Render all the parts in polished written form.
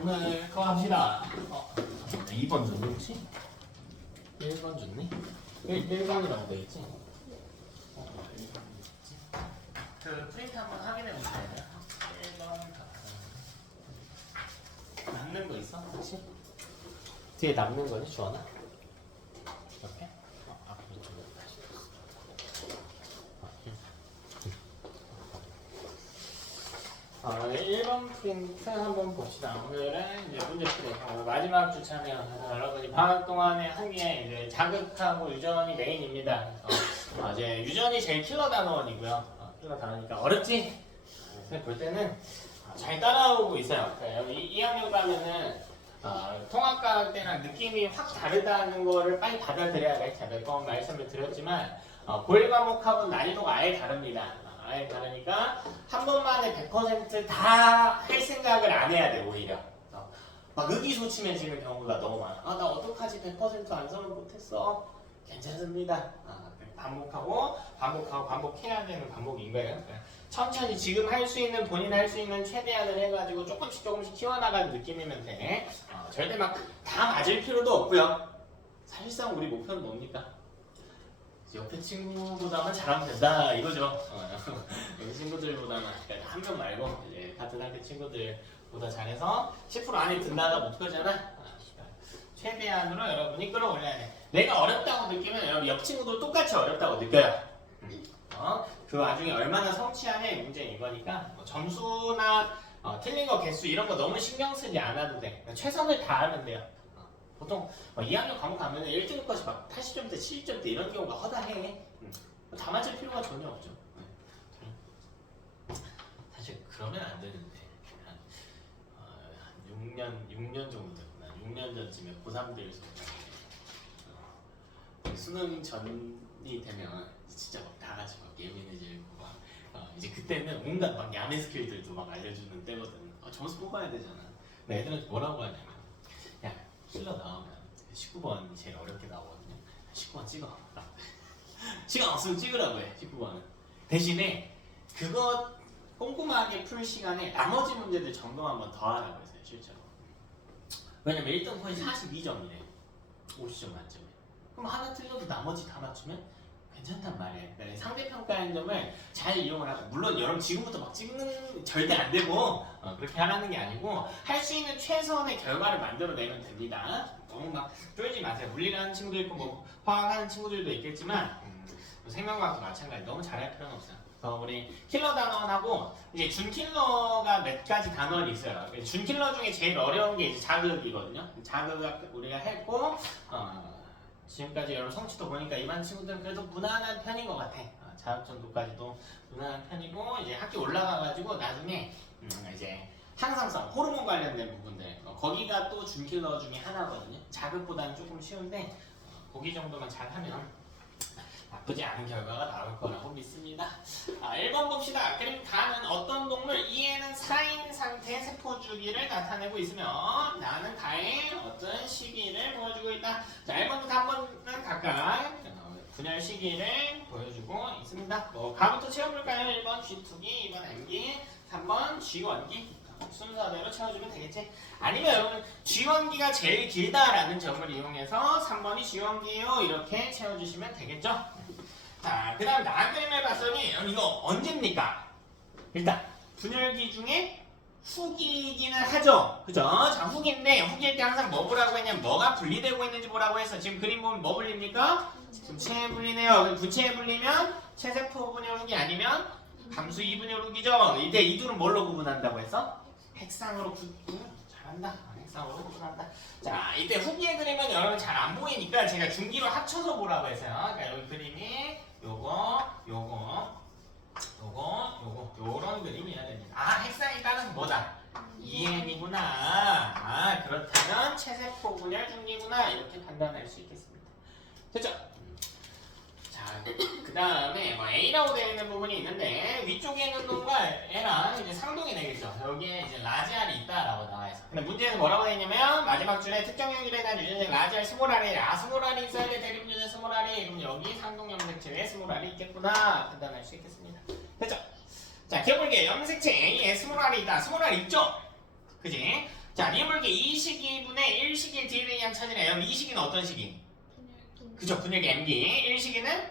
오늘 그거 합시다. 2번 줬니 혹시? 1번 줬니? 1번이라고 돼있지? 그 프린트 한번 확인해 보세요. 1번 남는 거 있어? 혹시? 뒤에 남는 거니 주원아? 이렇게? 앞으로 좀 다시. 1번 프린트 한번 봅시다. 오늘은 이제 문제 풀이 마지막 주차면 여러분이 방학 동안에 한 게 이제 자극하고 유전이 메인입니다. 이제 유전이 제일 킬러 단원이고요. 킬러 단원이니까 어렵지? 볼 때는 잘 따라오고 있어요. 여기 2학년 가면은 통합과학 때랑 느낌이 확 다르다는 거를 빨리 받아들여야 돼. 제가 몇 번 말씀을 드렸지만 고일 과목하고는 난이도가 아예 다릅니다. 아예 다르니까 한 번만에 100%다 할 생각을 안 해야 돼. 오히려 막 의기소침해지는 경우가 너무 많아. 나 어떡하지? 100% 완성을 못했어. 괜찮습니다. 반복해야 되는 반복인 거예요. 천천히 지금 할 수 있는 본인 할 수 있는 최대한을 해가지고 조금씩 키워나가는 느낌이면 돼. 절대 막 다 맞을 필요도 없고요. 사실상 우리 목표는 뭡니까? 옆에 친구보다만 잘하면 된다 이거죠. 옆에 친구들보다는 한 명 말고 이제 같은 학교 친구들보다 잘해서 10% 안에 든다가 목표잖아. 최대한으로 여러분이 끌어올려야 돼. 내가 어렵다고 느끼면 여러분 옆 친구도 똑같이 어렵다고 느껴요. 그 와중에 얼마나 성취하냐의 문제는 이거니까 점수나 틀린 거 개수 이런 거 너무 신경 쓰지 않아도 돼. 최선을 다하면 돼요. 보통 2학년 과목 가면 1등급까지 막 80점대, 70점대 이런 경우가 허다해. 다 맞을 필요가 전혀 없죠. 사실 그러면 안 되는데 한 6년 정도 됐구나. 6년 전쯤에 고3들 수능 전이 되면 진짜 막 다 같이 막 예민해지고 막 이제 그때는 온갖 막 야매 스킬들도 막 알려주는 때거든. 점수 뽑아야 되잖아. 근데 애들은 뭐라고 하냐면 야 킬러 나오면 19번이 제일 어렵게 나오거든요. 19번 찍어. 시간 없으면 찍으라고 해. 19번은. 대신에 그거 꼼꼼하게 풀 시간에 나머지 문제들 점검 한번 더 하라고 했어요. 실제로. 왜냐면 1등 포인트 42점이래. 50점 만점에. 그럼 하나 틀려도 나머지 다 맞추면 괜찮단 말이에요. 상대평가하는 점을 잘 이용을 하고, 물론 여러분 지금부터 막 찍는 절대 안 되고 그렇게 하라는 게 아니고 할 수 있는 최선의 결과를 만들어내면 됩니다. 너무 막 쫄지 마세요. 물리를 하는 친구도 있고 뭐 화학하는 친구들도 있겠지만 생명과학도 마찬가지. 너무 잘할 필요는 없어요. 우리 킬러 단원하고 이제 준킬러가 몇 가지 단원이 있어요. 준킬러 중에 제일 어려운 게 이제 자극이거든요. 자극 우리가 했고 지금까지 여러분 성취도 보니까 이반 친구들은 그래도 무난한 편인 것 같아. 자격 정도까지도 무난한 편이고 이제 학교 올라가가지고 나중에 이제 항상성, 호르몬 관련된 부분들 거기가 또 준킬러 중에 하나거든요. 자극보다는 조금 쉬운데 거기 정도만 잘하면 나쁘지 않은 결과가 나올 거라고 믿습니다. 1번 봅시다. 그림 가는 어떤 동물 이에는 사인 상태 세포 주기를 나타내고 있으며 나는 가의 어떤 시기를 보여주고 있다. 자, 1번부터 3번은 각각 분열 시기를 보여주고 있습니다. 가부터 채워볼까요? 1번 G2기, 2번 M기, 3번 G1기 순서대로 채워주면 되겠지? 아니면 여러분 G1기가 제일 길다라는 점을 이용해서 3번이 G1기요 이렇게 채워주시면 되겠죠? 자, 그 다음 나한 그림을 봤더니 이거 언제입니까? 일단 분열기 중에 후기기는 하죠. 그죠? 자, 후기인데 후기일 때 항상 뭐 보라고 했냐면 뭐가 분리되고 있는지 보라고 해서 지금 그림 보면 뭐 분립니까? 부채에 분리네요. 그럼 부채에 분리면 체세포 분열 후기 아니면 감수 2분열 후기죠. 이때 이 둘은 뭘로 구분한다고 했어? 핵상으로 잘한다. 핵상으로 구분한다. 자, 이때 후기의 그림은 여러분 잘 안 보이니까 제가 중기로 합쳐서 보라고 했어요. 그러니까 여기 그림이 요런 그림이어야 됩니다. 핵상에 따라서 뭐다? EM이구나. 그렇다면 체세포 분열 중기구나. 이렇게 판단할 수 있겠습니다. 됐죠? 자, 그 다음에 A라고 되어 있는 부분이 있는데 위쪽에 있는 놈과 A랑 이제 상동이 되겠죠. 여기에 이제 라지 R이 있다라고 나와 있어. 근데 문제는 뭐라고 되어 있냐면 마지막 줄에 특정 연결에 대한 유전자 라지 R 스몰 R이 스몰 R이 있어야 돼. 대립 유전자 스몰 R이. 그럼 여기 상동 염색체에 스몰 R이 있겠구나 판단할 수 있겠습니다. 됐죠? 자, 기억볼게요. 염색체 A에 스몰 R이 있다. 스몰 R 있죠? 그지? 자, 리을볼게 이 시기분의 1 시기의 DNA 양 찾으래. 그럼 이 시기는 어떤 시기? 그죠? 분열기 M기. 1 시기는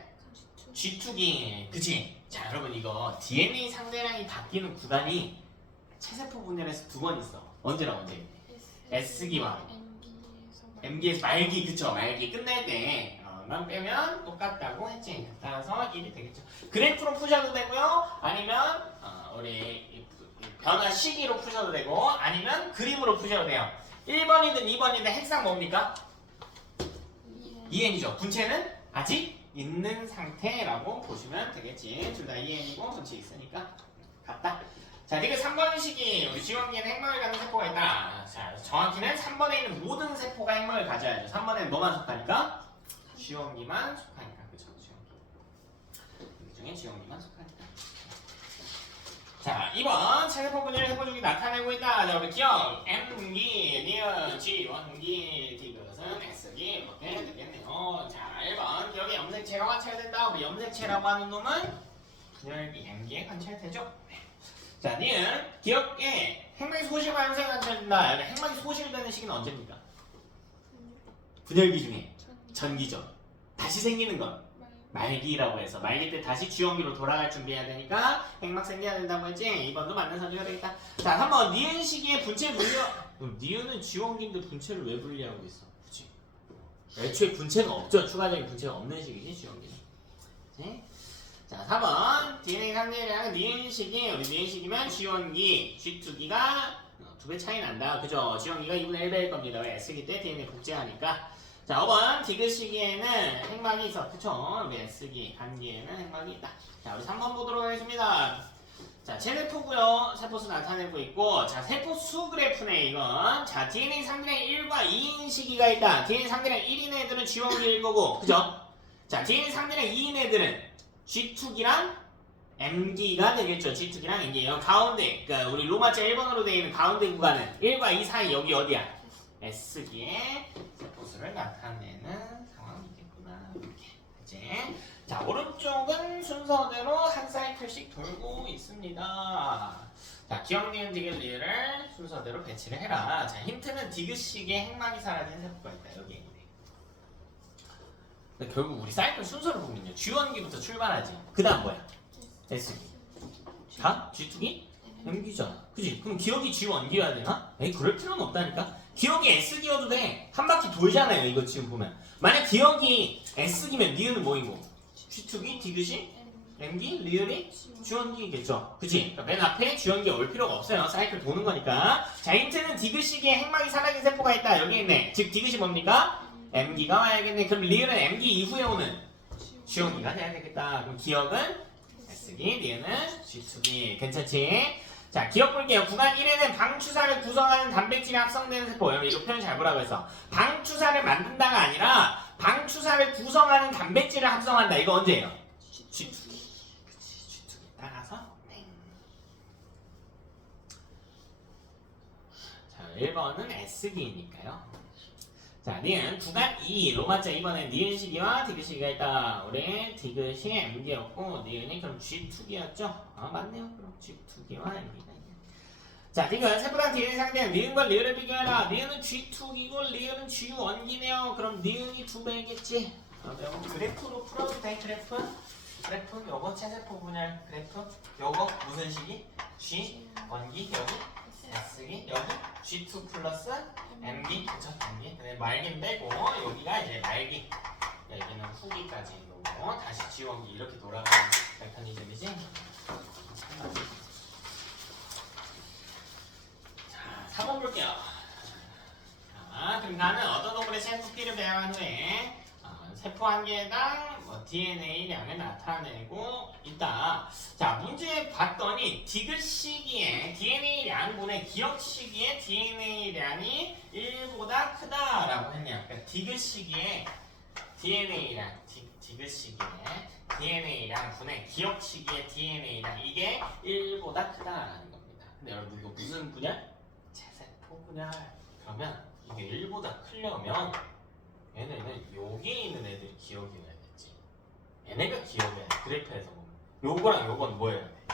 G2기. 그치? 자, 여러분 이거 DNA 상대량이 바뀌는 구간이 체세포 분열에서 두 번 있어. 언제랑 언제? S기와 M기에서 말기. 그쵸? 말기 끝날 때만 빼면 똑같다고 했지. 따라서 1이 되겠죠. 그래프로 푸셔도 되고요. 아니면 우리 변화 시기로 푸셔도 되고 아니면 그림으로 푸셔도 돼요. 1번이든 2번이든 핵상 뭡니까? 2n이죠. 분체는 아직 있는 상태라고 보시면 되겠지. 둘 다 2n이고 분체 있으니까 같다. 자, 이게 3번 시기 우리 지원기에는 핵막을 갖는 세포가 있다. 자, 정확히는 3번에 있는 모든 세포가 핵막을 가져야죠. 3번에는 뭐만 속하니까? 지원기만 속하니까. 그쵸? 지원기. 이 중에 지원기만 속하니까. 자, 2번 체세포 분열 세포종이 나타내고 있다. 자, 우리 기억 M기, 니은, G원기, 디귿은 S기 이렇게 되겠네요. 자, 1번 기억에 염색체가 관찰된다. 우리 염색체라고 하는 놈은 분열기 M기에 관찰되죠. 자, 니은 기억에 핵막이 소실과 형성이 관찰된다. 핵막이 소실되는 시기는 언제입니까? 분열기 중에 전기죠. 다시 생기는 건 말기라고 해서 말기 때 다시 주원기로 돌아갈 준비해야 되니까 핵막 생겨야 된다고 했지. 2번도 맞는 선택가 되겠다. 자, 한번 니은 시기에 분체 분리어. 니은은 지원기인데 분체를 왜 분리하고 있어? 그치? 애초에 분체가 없죠. 추가적인 분체가 없는 시기지 지원기는. 네? 자, 4번 DNA 상대량은 니은 시기. 우리 니은 시기면 지원기 G2기가 2배 차이 난다. 그죠? 지원기가 2분의 1배일 겁니다. 왜? S기 때 DNA 복제하니까. 자, 5번 디귿 시기에는 핵막이 있어. 그쵸? 우리 S기 간기에는 핵막이 있다. 자, 우리 3번 보도록 하겠습니다. 자, 체세포고요. 세포수 나타내고 있고, 자, 세포수 그래프네 이건. 자, DNA 상대량 1과 2인 시기가 있다. DNA 상대량 1인 애들은 G1기일 거고, 그죠? 자, DNA 상대량 2인 애들은 G2기랑 M기가 되겠죠. G2기랑 M기. 가운데, 그러니까 우리 로마자 1번으로 되어 있는 가운데 구간은 1과 2 사이 여기 어디야? S기에 세포수를 나타내는 상황이겠구나. 이렇게. 그치? 자, 오른쪽은 순서대로 한 사이클씩 돌고 있습니다. 자, 기억, 니은, 디귿, 리을을 순서대로 배치를 해라. 자, 힌트는 디귿식의 핵막이 사라진 세포가 있다. 여기 있네. 근데 결국 우리 사이클 순서를 보면요. G1기부터 출발하지. 그 다음 뭐야? S기. 다? G2기? M기잖아. 그치? 그럼 기억이 G1기여야 되나? 에이, 그럴 필요는 없다니까? 기억이 S기여도 돼. 한 바퀴 돌잖아요. 이거 지금 보면. 만약 기억이 S기면 니은은 뭐이고? G2기? 디귿이? M기? 리을이? G1기겠죠. 그치? 그러니까 맨 앞에 G1기 올 필요가 없어요. 사이클 도는 거니까. 자, 힌트는 디귿식의 핵막이 사라진 세포가 있다. 여기 있네. 즉 디귿이 뭡니까? M기가 와야겠네. 그럼 리을은 M기 이후에 오는 G1기가 돼야 되겠다. 그럼 기억은 S기, 니은은 G2기. 괜찮지? 자, 기억 볼게요. 구간 1에는 방추사를 구성하는 단백질이 합성되는 세포. 여러분 이거 표현 잘 보라고 해서 방추사를 만든다가 아니라 방추사를 구성하는 단백질을 합성한다. 이거 언제예요? G2기. 그치, G2기. 따라서 네. 자, 1번은 S기니까요. 자, 니은 구간 2 로마자 2번에 니은 시기와 디귿 시기가 있다. 우리 디귿이 M기였고 니은이 그럼 G2기였죠? 아, 맞네요. 그럼 G2기와 M기가 있네. 자, 디귿 세포당 DNA 상대는 니은과 리을을 비교해라. 니은은 G2기고 리을은 G1기네요. 그럼 니은이 2배겠지? 그럼 그래프로 풀어도 돼. 그래프 요거 체세포 분열 그래프 요거 무슨 시기? G1기 여기 S기 여기 G2 플러스 M기 그쵸? M기 근데 말기는 빼고 여기가 이제 말기 여기는 후기까지 놓고 다시 G1기 이렇게 돌아가는 메커니즘이지? 자, 4번 볼게요. 자, 그럼 나는 어떤 동물의 세포끼를 배양한 후에 세포 한 개당 DNA량을 나타내고 있다. 자, 문제 봤더니 디귿 시기에 DNA량분의 기억 시기에 DNA량이 1보다 크다라고 했네요. 그러니까 디귿 시기에 DNA량, 디귿 시기에 DNA량분의 기억 시기에 DNA량 이게 1보다 크다라는 겁니다. 근데 여러분 이거 무슨 분열? 체세포 분열. 그러면 이게 1보다 크려면 얘네는 여기에 있는 애들이 기억이어야겠지. 얘네가 기억이야. 그래프에서 보면 요거랑 요건 뭐여야 돼?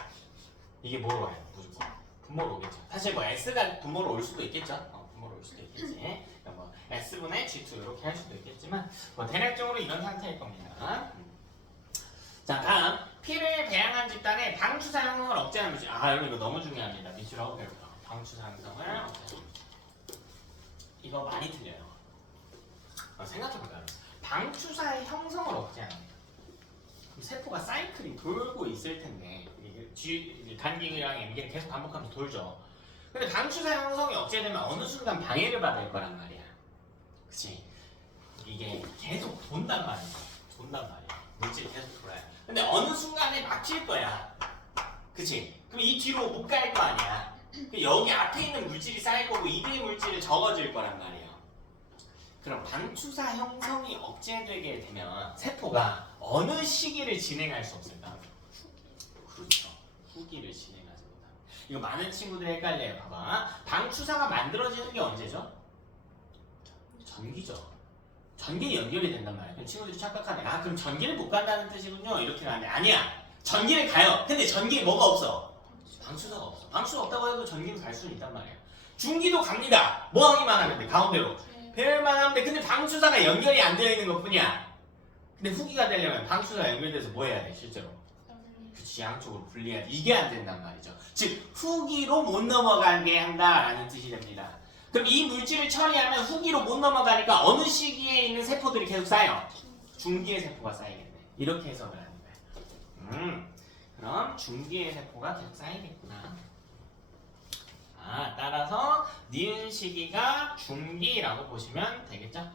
이게 뭐로 와요? 무조건 분모로 오겠죠. 사실 뭐 S가 분모로 올 수도 있겠죠. 볼 수도 있겠지. 그러니까 뭐 S분의 G2 이렇게 할 수도 있겠지만 뭐 대략적으로 이런 상태일 겁니다. 자, 다음 P를 배양한 집단의 방추사 형성을 억제하는 물질. 여러분 이거 너무 중요합니다. 미술하고 배울까? 방추사 형성을 억제하는 물질. 이거 많이 틀려요. 생각해볼까요? 방추사의 형성을 억제하는 거예요. 그럼 세포가 사이클이 돌고 있을 텐데 이게 단기랑 M기를 계속 반복하면서 돌죠. 근데 방추사 형성이 억제되면 어느 순간 방해를 받을 거란 말이야. 그치? 이게 계속 돈단 말이야. 돈단 말이야. 물질이 계속 돌아요. 근데 어느 순간에 막힐 거야. 그치? 그럼 이 뒤로 못 갈 거 아니야. 여기 앞에 있는 물질이 쌓일 거고 이대의 물질이 적어질 거란 말이야. 그럼 방추사 형성이 억제되게 되면 세포가 어느 시기를 진행할 수 없을까? 그렇죠. 후기를 진행하지 못합니다. 이거 많은 친구들이 헷갈려요. 봐봐. 방추사가 만들어지는 게 언제죠? 전기죠. 전기에 연결이 된단 말이야. 그럼 친구들이 착각하네. 그럼 전기를 못 간다는 뜻이군요. 이렇게 가는데 아니야. 전기를 가요. 근데 전기에 뭐가 없어? 방추사가 없어. 방추사 없다고 해도 전기는 갈 수는 있단 말이야. 중기도 갑니다. 뭐 하기만 하면 돼. 가운데로. 배열만 하면 돼. 근데 방추사가 연결이 안 되어 있는 것 뿐이야. 근데 후기가 되려면 방추사가 연결돼서 뭐 해야 돼? 실제로. 그치, 양쪽으로 분리해야지. 이게 안 된단 말이죠. 즉 후기로 못 넘어가게 한다라는 뜻이 됩니다. 그럼 이 물질을 처리하면 후기로 못 넘어가니까 어느 시기에 있는 세포들이 계속 쌓여? 중기의 세포가 쌓이겠네. 이렇게 해석을 하는 거야. 그럼 중기의 세포가 계속 쌓이겠구나. 따라서 니은 시기가 중기라고 보시면 되겠죠?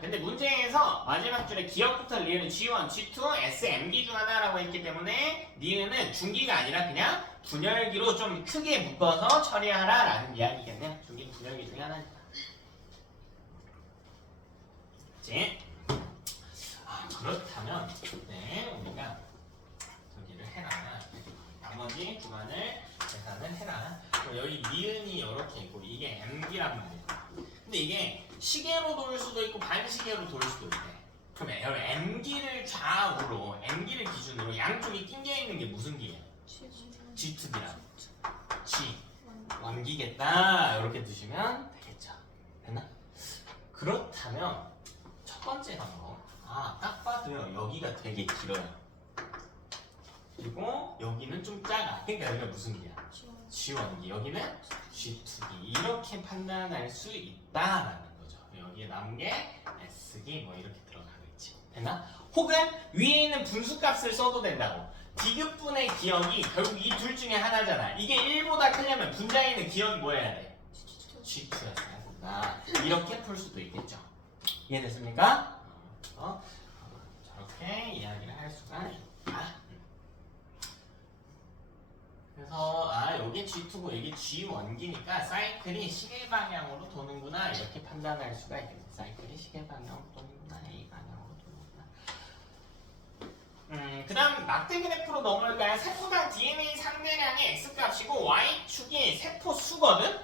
근데 문제에서 마지막 줄에 기억부터 리을은 G1, G2, SM기 중 하나라고 했기 때문에 니은은 중기가 아니라 그냥 분열기로 좀 크게 묶어서 처리하라 라는 이야기겠네요. 중기는 분열기 중에 하나니까. 그치? 그렇다면 우리가 저기를 해라. 나머지 구간을 계산을 해라. 여기 니은이 이렇게 있고 이게 M기란 말이야. 근데 이게 시계로 돌 수도 있고 반시계로 돌 수도 있대. 그럼 여러분 M기를 좌우로 M기를 기준으로 양쪽이 낑겨 있는 게 무슨 기예요? G2기랑 G 원기겠다. 이렇게 두시면 되겠죠. 됐나? 그렇다면 첫 번째 방법. 딱 봐도요. 여기가 되게 길어요. 그리고 여기는 좀 작아. 그러니까 여기가 무슨 기야? G원기. 여기는 G2기. 이렇게 판단할 수 있다라는 거죠. 여기에 남은 게 S기 뭐 이렇게 들어가겠지. 됐나? 혹은 위에 있는 분수값을 써도 된다고. 디귿분의 기억이 결국 이 둘 중에 하나잖아. 이게 1보다 크려면 분자에 있는 기억이 뭐 해야 돼? G2였어야 된다. 이렇게 풀 수도 있겠죠. 이해됐습니까? 저렇게 이야기를 할 수가 있다. 그래서 여기 G2고 여기 G원기니까 사이클이 시계 방향으로 도는구나 이렇게 판단할 수가 있겠네. 사이클이 시계 방향으로 도는구나, A 방향으로 도는구나. 그 다음 막대 그래프로 넘어갈까요? 세포당 DNA 상대량이 X값이고 Y축이 세포 수거든?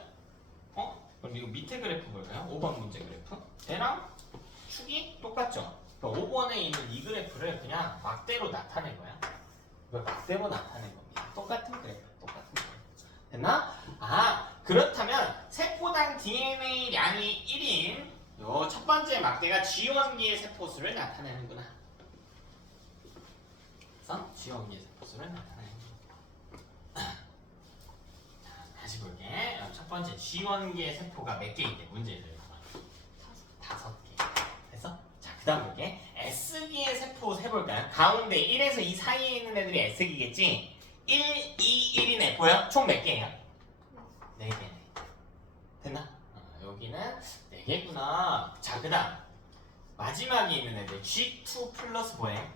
그럼 이거 밑에 그래프 볼까요? 5번 문제 그래프. 얘랑 축이 똑같죠? 그러니까 5번에 있는 이 그래프를 그냥 막대로 나타낸 거야. 이걸 막대로 나타낸 겁니다. 똑같은 그래프, 똑같은 그래프. 됐나? 그렇다면 세포당 DNA량이 1인 요 첫 번째 막대가 G원기의 세포수를 나타내는구나. 그래서 G원기의 세포수를 나타내는 거야. 다시 볼게. 첫 번째 G원기의 세포가 몇 개 있대? 문제를 봐봐. 5개. 됐어? 그 다음 볼게. S기의 세포 세볼까요? 가운데 1에서 2 사이에 있는 애들이 S기겠지? 1, 2, 1이네. 보여? 총 몇 개예요? 4개네. 됐나? 여기는 4개구나. 자, 그 다음 마지막에 있는 애들 G2 플러스 뭐예요?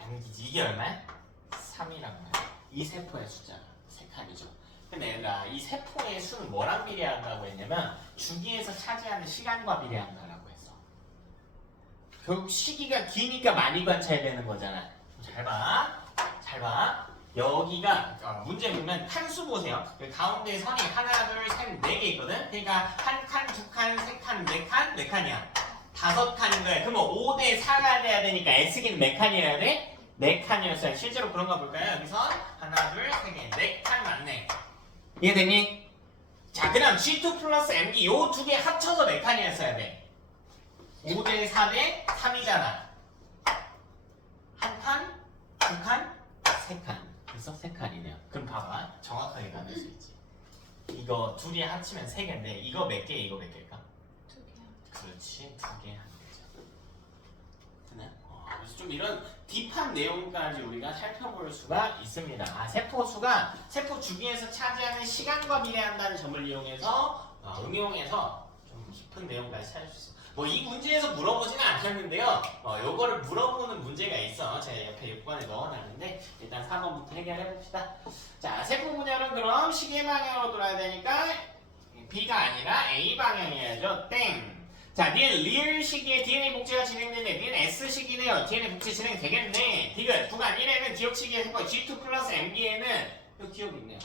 M기지. 이게 얼마야? 3이란 말이야. 이 세포의 숫자가 3칸이죠. 근데 얘들아, 이 세포의 수는 뭐랑 비례한다고 했냐면 주기에서 차지하는 시간과 비례한다라고 했어. 결국 시기가 기니까 많이 관찰되는 거잖아. 잘 봐. 잘 봐. 여기가 문제 보면 칸수 보세요. 여기 가운데 선이 하나, 둘, 셋, 4개 있거든. 그러니까 한 칸, 두 칸, 세 칸, 네 칸, 네 칸이야. 5칸인 거야. 그러면 5대 4가 돼야 되니까 S기는 몇 칸이어야 돼? 4칸이었어요. 실제로 그런가 볼까요? 여기서 하나, 둘, 세 개, 4칸 맞네. 이해되니? 자, 그 다음 G2 플러스 MG 요 두 개 합쳐서 몇 칸이었어야 돼? 5대 4대 3이잖아. 한 칸, 두 칸, 세 칸. 그래서 세 칸이네요. 그럼 봐봐. 정확하게 나눌 수 있지. 이거 둘이 합치면 세 개인데 이거 몇 개, 이거 몇 개일까? 두 개야. 그렇지, 두 개 한 개죠. 되나요? 그래서 좀 이런 딥한 내용까지 우리가 살펴볼 수가 있습니다. 세포수가 세포 주기에서 차지하는 시간과 비례한다는 점을 이용해서 응용해서 좀 깊은 내용까지 찾을 수 있어요. 뭐 이 문제에서 물어보지는 않았는데요. 요거를 물어보는 문제가 있어. 제가 옆에 6번에 넣어놨는데 일단 4번부터 해결해 봅시다. 자, 세포 분열은 그럼 시계 방향으로 돌아야 되니까 B가 아니라 A 방향이어야죠. 땡. 자, 니은 리을 시기에 DNA 복제가 진행되는데 니은 S 시기네요. DNA 복제 진행되겠네. 디귿 구간 1에는 기억 시기에 세포 G2 플러스 MB에는 요 기억 있네요.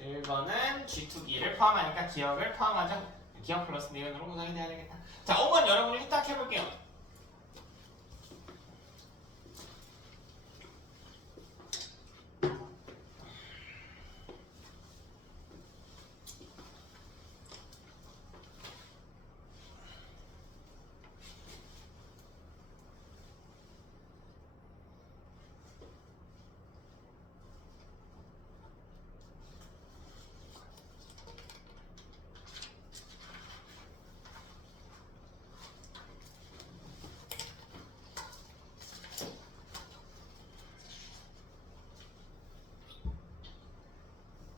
1번은 G2기를 포함하니까 기억을 포함하죠. 기억 플러스 니은으로 구성이 돼야 되겠다. 자, 5번 여러분이 후딱 해볼게요.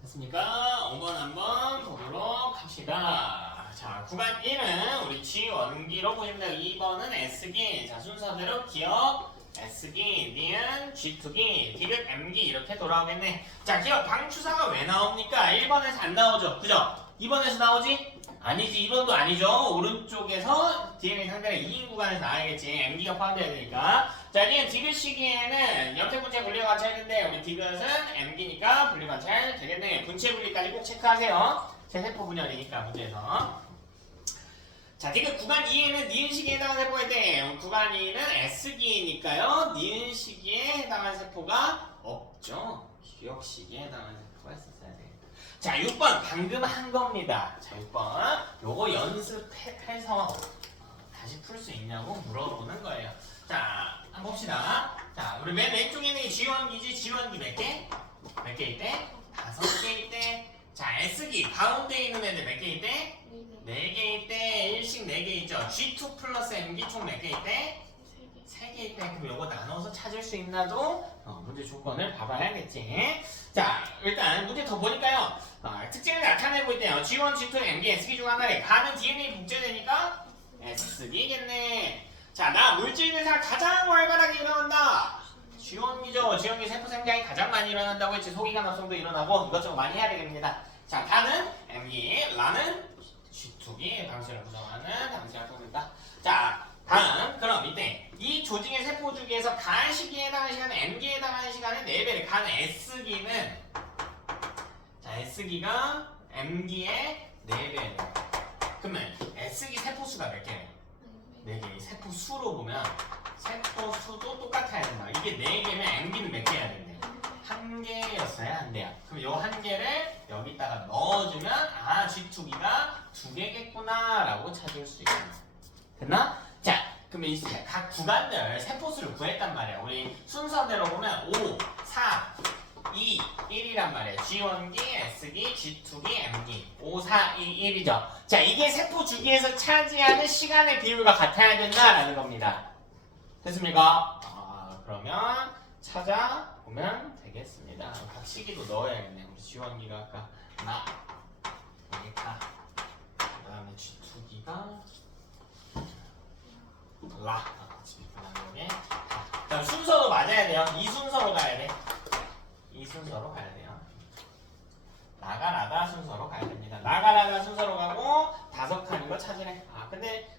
됐습니까? 5번 한번 보도록 합시다. 자, 구간 1은 우리 G1기로 보시면 돼요. 2번은 S기. 자, 순서대로 기억 S기, 니은 G2기, 디귿 M기 이렇게 돌아오겠네. 자, 기억 방추사가 왜 나옵니까? 1번에서 안 나오죠. 그죠? 2번에서 나오지? 아니지. 2번도 아니죠. 오른쪽에서 DNA 상대는 2인 구간에서 나와야겠지. M기가 포함되어야 되니까. 자, 니은 디귿 시기에는 염색 분체 분리 관찰인데 우리 디귿은 M기니까 분리 관찰 되겠네. 분체 분리까지 꼭 체크하세요. 세세포 분열이니까 문제에서. 자, 디귿 구간 2에는 니은 시기에 해당하는 세포가 있대. 구간 2는 S기니까요. 니은 시기에 해당하는 세포가 없죠. 기억 시기에 해당하는 세포가 있었어야 돼. 자, 6번 방금 한 겁니다. 자, 6번 요거 연습해서 다시 풀 수 있냐고 물어보는 거예요. 자, 한번 봅시다. 자, 우리 맨 왼쪽에 있는 게 G1기지. G1기 몇 개? 몇 개 있대? 5개 있대. 자, S기 가운데 있는 애들 몇 개 있대? 4개 있대. 1씩 4개 있죠. G2 플러스 M기 총 몇 개 있대? 3개 있대. 그럼 요거 나눠서 찾을 수 있나도 문제 조건을 봐봐야겠지. 자, 일단 문제 더 보니까요. 특징을 나타내고 있대요. G1, G2, M기, S기 중 하나에 가는 DNA 복제되니까 S기겠네. 자, 나 물질 대사가 가장 활발하게 일어난다. G1기죠. G1기 세포 생장이 가장 많이 일어난다고 했지. 소기관 합성도 일어나고 이것저것 많이 해야 되겠습니다. 자, 다는 M기, 라는 G2기 방식을 구성하는 방식을 합성된다. 자, 다음 그럼 이때 이 조직의 세포 주기에서 간 시기에 해당하는 시간은 M기에 해당하는 시간의 4배를 간 S기는 자, S기가 M기의 4배예요. 그러면 S기 세포수가 몇 개예요? 4개. 세포 수로 보면 세포 수도 똑같아야 된다. 이게 4개면 M기는 몇 개 해야 된대? 1개였어야 한대요. 그럼 요 1개를 여기다가 넣어주면 G2기가 2개겠구나 라고 찾을 수 있어요. 됐나? 자, 그러면 이제 각 구간별 세포수를 구했단 말이야. 우리 순서대로 보면 5, 4, 2, 1이란 말이야. G1기, S기, G2기, M기 5, 4, 2, 1이죠. 자, 이게 세포 주기에서 차지하는 시간의 비율과 같아야 된다라는 겁니다. 됐습니까? 그러면 찾아보면 되겠습니다. 각 시기도 넣어야겠네. 우리 G1기가 아까 나, 여기 가. 그 다음에 G2기가 라. 자, 순서도 맞아야 돼요. 이 순서로 가야 돼. 이 순서로 가야 돼요. 라가라가 순서로 가야 됩니다. 라가라가 순서로 가고 5칸인 거 찾으래. 근데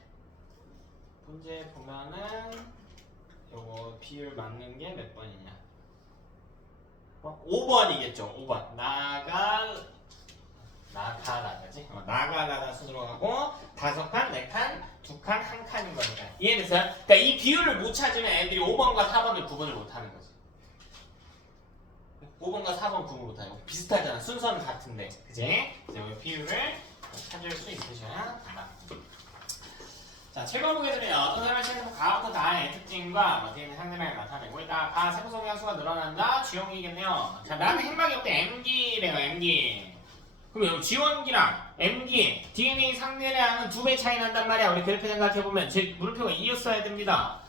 문제 보면은 요거 비율 맞는 게 몇 번이냐? 5번이겠죠. 5번. 나가라가지? 나가라가 순서로 가고 5칸, 4칸, 2칸, 1칸인 거니까. 이해됐어요? 그러니까 이 비율을 못 찾으면 애들이 5번과 4번을 구분을 못 하는 거지. 5번과 4번 구분부터 이거 비슷하잖아. 순서는 같은데, 그지? 이제 우리 비율을 찾을 수 있으셔야 된다. 자, 7번 보게 되면 어떤 사람을 찾으면 가부터 다의 특징과 뒤에 있는 상대방을 나타내고 있다. 가 세포 소비량 수가 늘어난다. 지원기겠네요. 자, 나는 핵막이 없대. M기래요. M기. 그럼 여기 지원기랑 M기 DNA 상대량은 2배 차이 난단 말이야. 우리 그래프 생각해보면 즉 물음표가 2였어야 됩니다.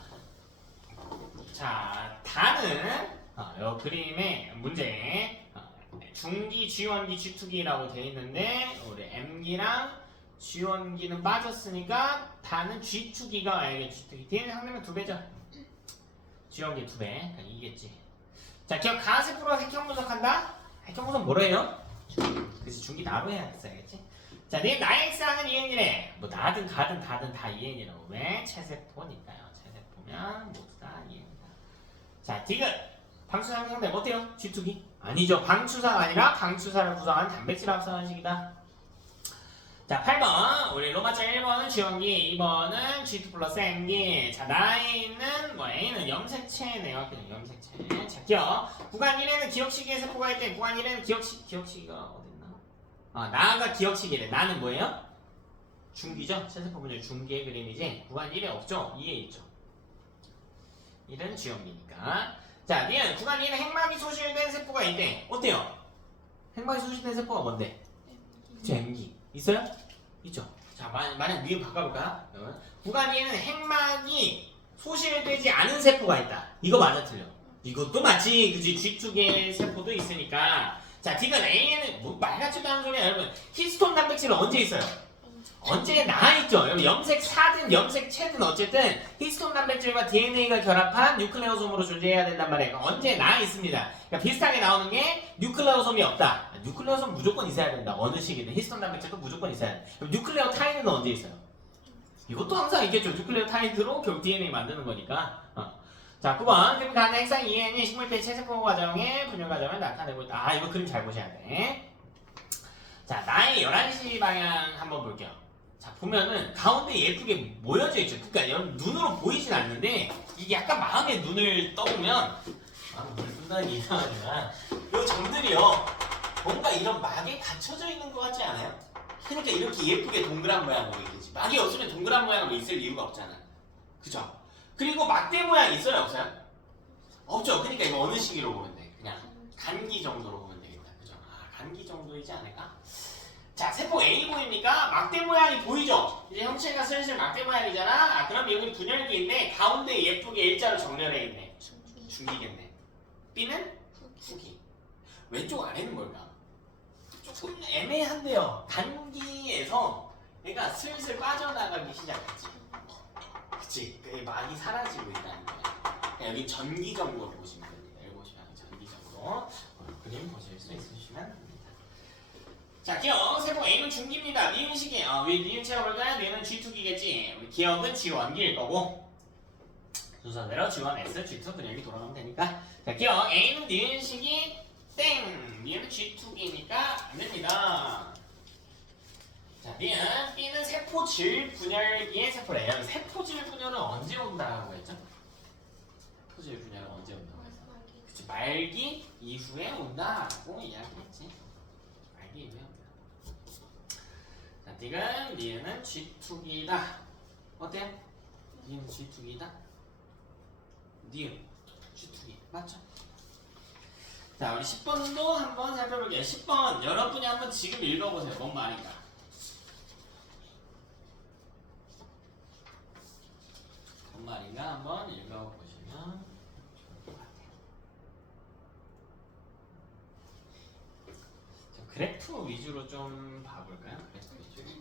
자, 다는 이 그림의 문제 중기, G원기, G2기라고 되어 있는데 우리 M기랑 G원기는 빠졌으니까 다는 G2기가 와야겠 G2기. DNA 상대면 2배죠. G원기 2배. 그러니까 이겠지. 자, 기억 가세포로 핵형 분석한다? 핵형 분석 뭐로 해요? 그치, 중기 나로 해야겠지. 자, 나의 X항은 2n이래. 뭐 나든 가든 다든 다 2n이라고. 왜? 체세포니까요. 체세포면 모두 다 2n이다. 자, 디귿 방추사 상대 어때요? G2기? 아니죠. 방추사가 아니라 방추사를 구성하는 단백질 합성식이다. 자, 8번 우리 로마자 1번은 G원기, 2번은 G2 플러스 M기. 자, 나이는 뭐 A는 염색체네요. 그냥 염색체. 자, 기억 구간 1에는 기억시기의 세포가 있대. 구간 1에는 기억시기가 어딨나? 나가 기억시기래. 나는 뭐예요? 중기죠? 세세포 분열 중기의 그림이지. 구간 1에 없죠? 2에 있죠. 1은 G원기니까. 자, 니은 구간 2에는 핵막이 소실된 세포가 있대. 어때요? 핵막이 소실된 세포가 뭔데? 그쵸, M기. 있어요? 있죠. 자, 만약 위에 바꿔볼까? 구간 2에는 핵막이 소실되지 않은 세포가 있다. 이거 맞아 틀려? 이것도 맞지. 그치? G2개 세포도 있으니까. 자, 디귿 A에는 뭐 말같지도 않은 소리야. 여러분, 히스톤 단백질은 언제 있어요? 언제 나와있죠. 여러분, 염색사든 염색체든 어쨌든 히스톤 단백질과 DNA가 결합한 뉴클레오솜으로 존재해야 된단 말이에요. 언제 나와있습니다. 그러니까 비슷하게 나오는 게 뉴클레오솜이 없다. 뉴클레오솜 무조건 있어야 된다. 어느 시기든 히스톤 단백질도 무조건 있어야 돼. 그럼 뉴클레오타이드는 언제 있어요? 이것도 항상 있겠죠. 뉴클레오타이드로 결국 DNA 만드는 거니까. 자, 9번. 그럼 가는 핵상 2n이 식물피의 체세포 과정의 분열 과정을 나타내고 있다. 이거 그림 잘 보셔야 돼. 자, 나의 11시 방향 한번 볼게요. 자, 보면은 가운데 예쁘게 모여져 있죠. 그러니까 여러분 눈으로 보이진 않는데 이게 약간 마음에 눈을 떠보면 눈을 뜬다니 이상하지만 이 점들이요 뭔가 이런 막에 갇혀져 있는 것 같지 않아요? 그러니까 이렇게 예쁘게 동그란 모양으로 있겠지. 막이 없으면 동그란 모양으로 있을 이유가 없잖아. 그죠? 그리고 막대 모양 있어요? 없어요? 없죠. 그러니까 이거 어느 시기로 보면 돼? 그냥 간기 정도로 보면 되겠다. 그죠? 간기 정도이지 않을까? 자, 세포 A 보입니까? 막대 모양이 보이죠? 이제 형체가 슬슬 막대 모양이잖아. 그럼 여기 분열기인데 가운데 예쁘게 일자로 정렬해 있네. 중기겠네. B는 후기. 왼쪽 아래는 뭘까? 조금 애매한데요. 단기에서 얘가 슬슬 빠져나가기 시작했지. 그치? 그 막이 사라지고 있다는 거야. 여기 전기 정도로 보시면 됩니다. 보시면 전기 정도. 그림 보실 수 있으시면 됩니다. 자, 기억 세포 A는 중기입니다. 니은식이 니은체가 뭘까요? 니은 G2기겠지. 기억은 G1기일 거고 순서대로 G1, S, G2 분열기 돌아가면 되니까. 자, 기억 A는 니은식이 땡! 니은 G2기니까 안 됩니다. 자, 니은 B는 세포질 분열기의 세포래요. 세포질 분열은 언제 온다고 했죠? 세포질 분열은 언제 온다고 했어? 그치, 말기 이후에 온다고 이야기했지. 말기 이후에 온다. 자, 디귿 니은은 G2기다. 어때요? 니은 G2기다? 니은 G2기 맞죠? 자, 우리 10번도 한번 살펴볼게요. 10번 여러분이 한번 지금 읽어보세요. 뭔 말인가? 뭔 말인가 한번 읽어보시면 좋을 것 같아요. 자, 그래프 위주로 좀 봐볼까요? 그래프 위주로.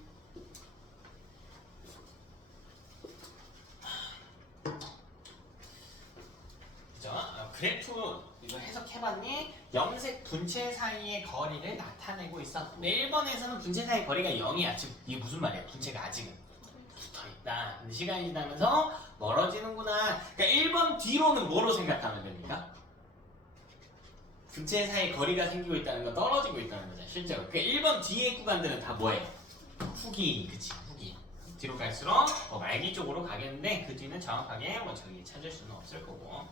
그죠? 그래프 이거 해석해봤니? 염색 분체 사이의 거리를 나타내고 있어. 근데 1번에서는 분체 사이의 거리가 0이야. 즉 이게 무슨 말이야? 분체가 아직은 붙어있다. 근데 시간이 지나면서 멀어지는구나. 그러니까 1번 뒤로는 뭐로 생각하면 됩니까? 분체 사이의 거리가 생기고 있다는 거, 떨어지고 있다는 거죠. 실제로. 그러니까 1번 뒤의 구간들은 다 뭐예요? 후기. 그치, 후기. 뒤로 갈수록 말기 쪽으로 가겠는데 그 뒤는 정확하게 저기 찾을 수는 없을 거고.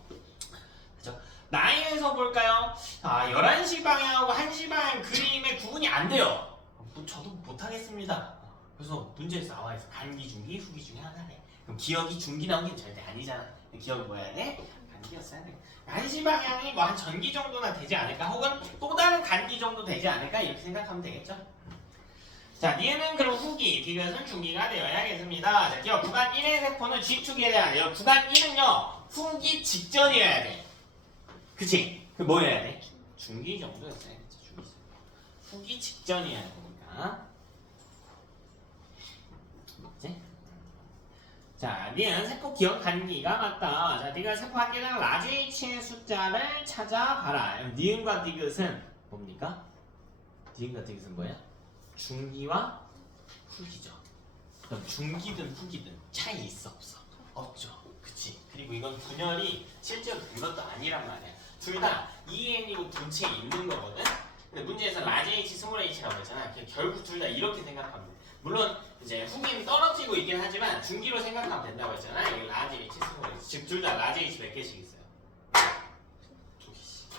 그죠? 나이에서 볼까요? 11시 방향하고 1시 방향 그림의 구분이 안 돼요. 저도 못하겠습니다. 그래서 문제에서 나와 있어. 간기, 중기, 후기 중에 하나래. 그럼 기억이 중기 나온 게 절대 아니잖아. 기억이 뭐야 돼? 간기였어야 돼. 1시 방향이 뭐 한 전기 정도나 되지 않을까? 혹은 또 다른 간기 정도 되지 않을까? 이렇게 생각하면 되겠죠? 자, 얘는 그럼 후기, 디귿은 중기가 되어야겠습니다. 자, 기억 구간 1의 세포는 G축에 대한 구간 1은요, 후기 직전이어야 돼. 그치? 그 뭐 해야 돼? 중기 정도였어요. 중기. 후기 직전이어야 되니까. 맞지? 자, 니은 세포 기억 간기가 맞다. 자, 네가 세포 한 개당 라지 H의 숫자를 찾아봐라. 니은과 디귿은 뭡니까? 니은과 디귿은 뭐야? 중기와 후기죠. 그럼 중기든 후기든 차이 있어 없어? 없죠. 그치? 그리고 이건 분열이 실제로 그것도 아니란 말이야. 둘 다 EN이고 분체에 있는 거거든? 근데 문제에서 라지 H, 스몰 H라고 했잖아. 결국 둘 다 이렇게 생각하면 돼. 물론 이제 후기는 떨어지고 있긴 하지만 중기로 생각하면 된다고 했잖아. 이게 라지 H, 스몰 H. 즉 둘 다 라지 H 몇 개씩 있어요? 2개씩.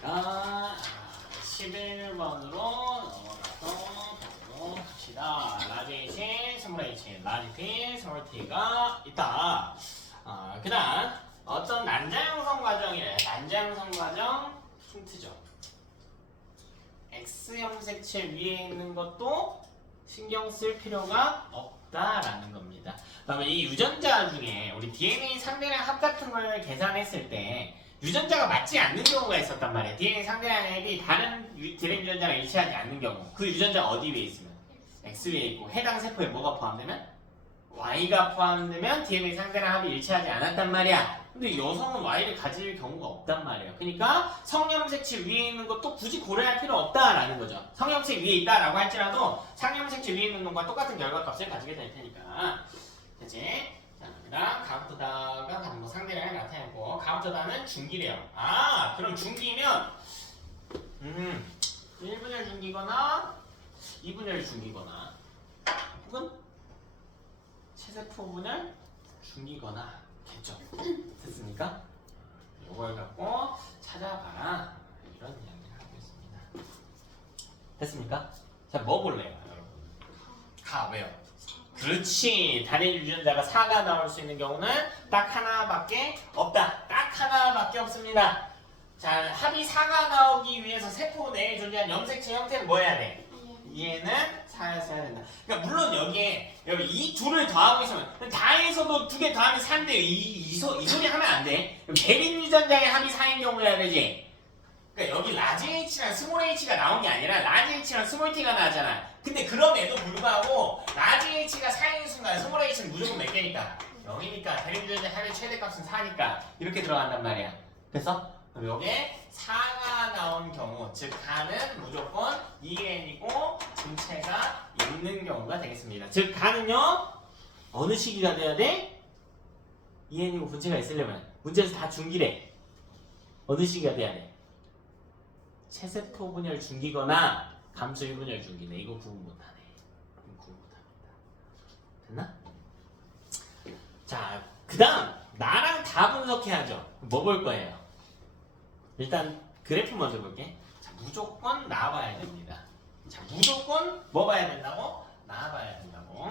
자, 11번으로 넘어가서 보도록 합시다. 라지 H, 스몰 H, 라지 T, 스몰 T가 있다. 그 다음 어떤 난자형성 과정이래. 난자형성 과정 힌트죠. X형 색채 위에 있는 것도 신경 쓸 필요가 없다라는 겁니다. 그러면 이 유전자 중에 우리 DNA 상대량 합 같은 걸 계산했을 때 유전자가 맞지 않는 경우가 있었단 말이에요. DNA 상대량이 다른 DNA 유전자랑 일치하지 않는 경우. 그 유전자가 어디 위에 있으면? X 위에 있고 해당 세포에 뭐가 포함되면? Y가 포함되면 DNA 상대량 합이 일치하지 않았단 말이야. 근데 여성은 Y를 가질 경우가 없단 말이에요. 그러니까 성염색체 위에 있는 것도 굳이 고려할 필요 없다라는 거죠. 성염색 위에 있다라고 할지라도 상염색체 위에 있는 놈과 똑같은 결과값을 가지게 될 테니까. 그치? 자, 그다음 가부토다가 뭐 상대량을 나타내고 가부토다는 중기래요. 그럼 중기면 1분열 중기거나 2분열 중기거나 혹은 체세포 분열 중기거나 겠죠. 됐습니까? 이걸 갖고 찾아봐라. 이런 이야기를 하고 있습니다. 됐습니까? 자, 뭐 볼래요, 여러분? 가, 왜요? 그렇지. 단일 유전자가 4가 나올 수 있는 경우는 딱 하나밖에 없다. 딱 하나밖에 없습니다. 자, 합이 4가 나오기 위해서 세포 내에 존재한 염색체 형태는 뭐 해야 돼? 얘는 4였어야 된다. 그러니까 물론 여기 이 둘을 더하고 있으면 다에서도 2개 더하면 4인데 이 소리 하면 안 돼. 대립 유전자의 합이 4인 경우 해야 되지. 그러니까 여기 라지 H랑 스몰 H가 나온 게 아니라 라지 H랑 스몰 T가 나왔잖아. 근데 그럼에도 불구하고 라지 H가 4인 순간 스몰 H는 무조건 몇 개니까? 0이니까 대립 유전자 합의 최대값은 4니까 이렇게 들어간단 말이야. 됐어? 그럼 여기에 4가 나온 경우, 즉 가는 무조건 EN이고 분체가 있는 경우가 되겠습니다. 즉 가는요 어느 시기가 돼야 돼? EN이고 분체가 있으려면 문제에서 다 중기래. 어느 시기가 돼야 돼? 체세포 분열 중기거나 감소 1분열 중기네. 이거 구분 못하네. 구분 못합니다. 됐나? 자, 그 다음 나랑 다 분석해야죠. 뭐 볼 거예요? 일단 그래프 먼저 볼게. 자, 무조건 나와봐야 됩니다. 자, 무조건 뭐 봐야 된다고? 나와봐야 된다고.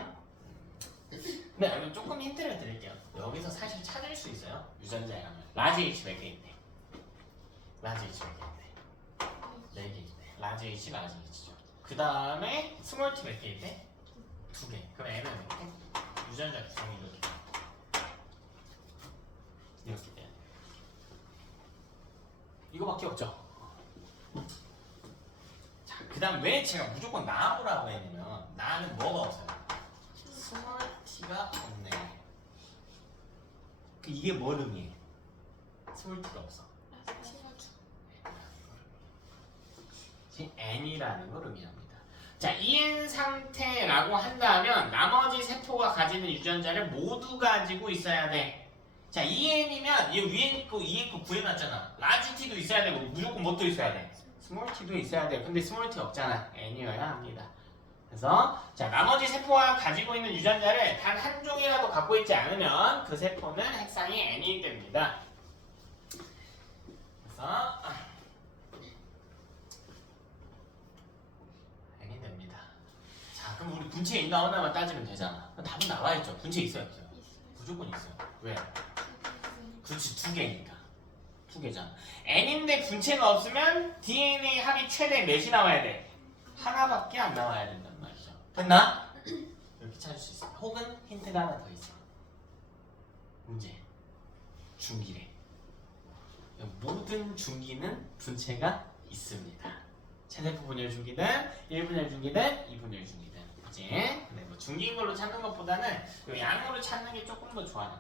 근데 여러분 조금 힌트를 드릴게요. 여기서 사실 찾을 수 있어요. 유전자에 가면 라지 H 몇 개 있대? 라지 H 몇 개 있대? 4개 있대. 라지 H, 라지 H죠. 그 다음에 스몰 T 몇 개 있대? 2개. 그럼 N은 몇 개? 유전자 구성이 이렇게 돼요. 이거밖에 없죠. 자, 그 다음 왜 제가 무조건 나보라고 했냐면 나는 뭐가 없어요? 스몰 T가 없네. 이게 뭘 의미해? 스몰 T가 없어. N이라는 걸 의미합니다. 자, EN 상태라고 한다면 나머지 세포가 가지는 유전자를 모두 가지고 있어야 돼. 자, EN이면 얘 위에 있고 위에 있고 구해놨잖아. 라지 T도 있어야 되고 무조건 뭣도 있어야 돼? 스몰 T도 있어야 돼. 근데 스몰 T 없잖아. N이어야 합니다. 그래서 자 나머지 세포가 가지고 있는 유전자를 단 한 종이라도 갖고 있지 않으면 그 세포는 핵상이 N이 됩니다. 그래서 N이 됩니다. 자 그럼 우리 분체 있나 없나만 따지면 되잖아. 답은 나와 있죠. 분체 있어요, 없어요? 무조건 있어요. 왜? 그렇지, 두 개니까. 두 개잖아. N인데 분체가 없으면 DNA 합이 최대 몇이 나와야 돼? 하나밖에 안 나와야 된단 말이죠. 됐나? 이렇게 찾을 수 있어. 혹은 힌트가 하나 더 있어. 문제. 중기래. 모든 중기는 분체가 있습니다. 체세포 분열 중기든 1분열 중기든 2분열 중기든. 그치? 근데 뭐 중기인 걸로 찾는 것보다는 요 양으로 찾는 게 조금 더 좋아요.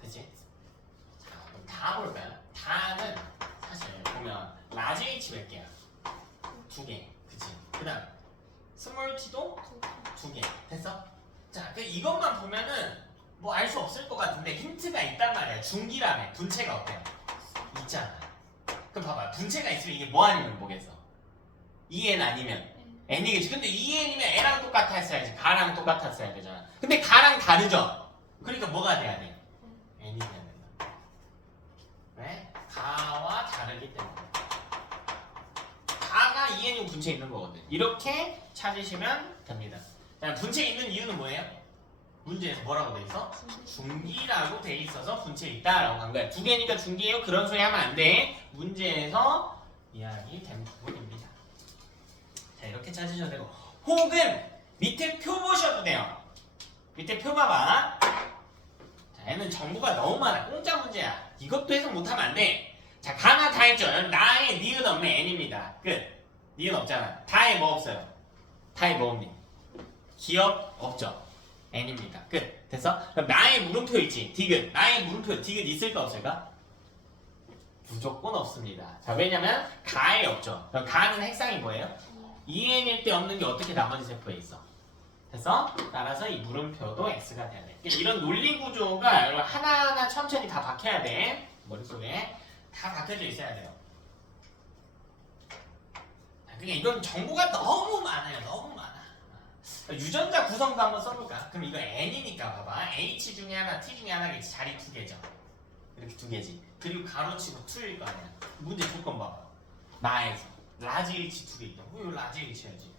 그치? 자, 그럼 다 볼까요? 다는 사실 보면 라지 H 몇 개야? 두 개. 그치? 그 다음 스몰 T도 두 개. 됐어? 자, 그 이것만 보면은 뭐 알 수 없을 것 같은데 힌트가 있단 말이야. 중기라며. 분체가 어때요? 있잖아. 그럼 봐봐. 분체가 있으면 이게 뭐 아니면 뭐겠어? 2n 아니면 n이겠지. 근데 2n이면 n랑 똑같았어야지. 가랑 똑같았어야 되잖아. 근데 가랑 다르죠? 그러니까 뭐가 돼야 돼? n이 돼야 된다. 왜? 가와 다르기 때문에. 가가 2n이고 분체 있는 거거든. 이렇게 찾으시면 됩니다. 자, 분체 있는 이유는 뭐예요? 문제에서 뭐라고 돼 있어? 중기라고 돼 있어서 분체 있다라고 한 거야. 두 개니까 중기예요. 그런 소리 하면 안 돼. 문제에서 이야기된 부분입니다. 자, 이렇게 찾으셔도 되고, 혹은 밑에 표 보셔도 돼요. 밑에 표 봐봐. 자, 얘는 정보가 너무 많아. 공짜 문제야. 이것도 해석 못하면 안 돼. 자, 가나 다 했죠. 나의 니은 없네 n입니다. 끝. 니은 없잖아. 다에 뭐 없어요? 다에 뭐 없니? 기억 없죠. n입니다. 끝. 됐어? 그럼 나의 물음표 있지? 디귿. 나의 물음표 디귿 있을까 없을까? 무조건 없습니다. 자, 왜냐면 가에 없죠. 그럼 가는 핵상이 뭐예요? 2n일 때 없는 게 어떻게 나머지 세포에 있어? 됐어? 따라서 이 물음표도 x가 돼야 돼. 이런 논리 구조가 하나하나 천천히 다 박혀야 돼. 머릿속에 다 박혀져 있어야 돼요. 그러니까 이건 정보가 너무 많아요. 너무 많아. 유전자 구성도 한번 써볼까? 그럼 이거 n이니까 봐봐. H 중에 하나, T 중에 하나겠지. 자리 두 개죠. 이렇게 두 개지. 그리고 가로치고 2일 거 아니야. 문제 조건 봐봐. 나에서 라지 H 두 개 있다. 이거 라지 H 해야지.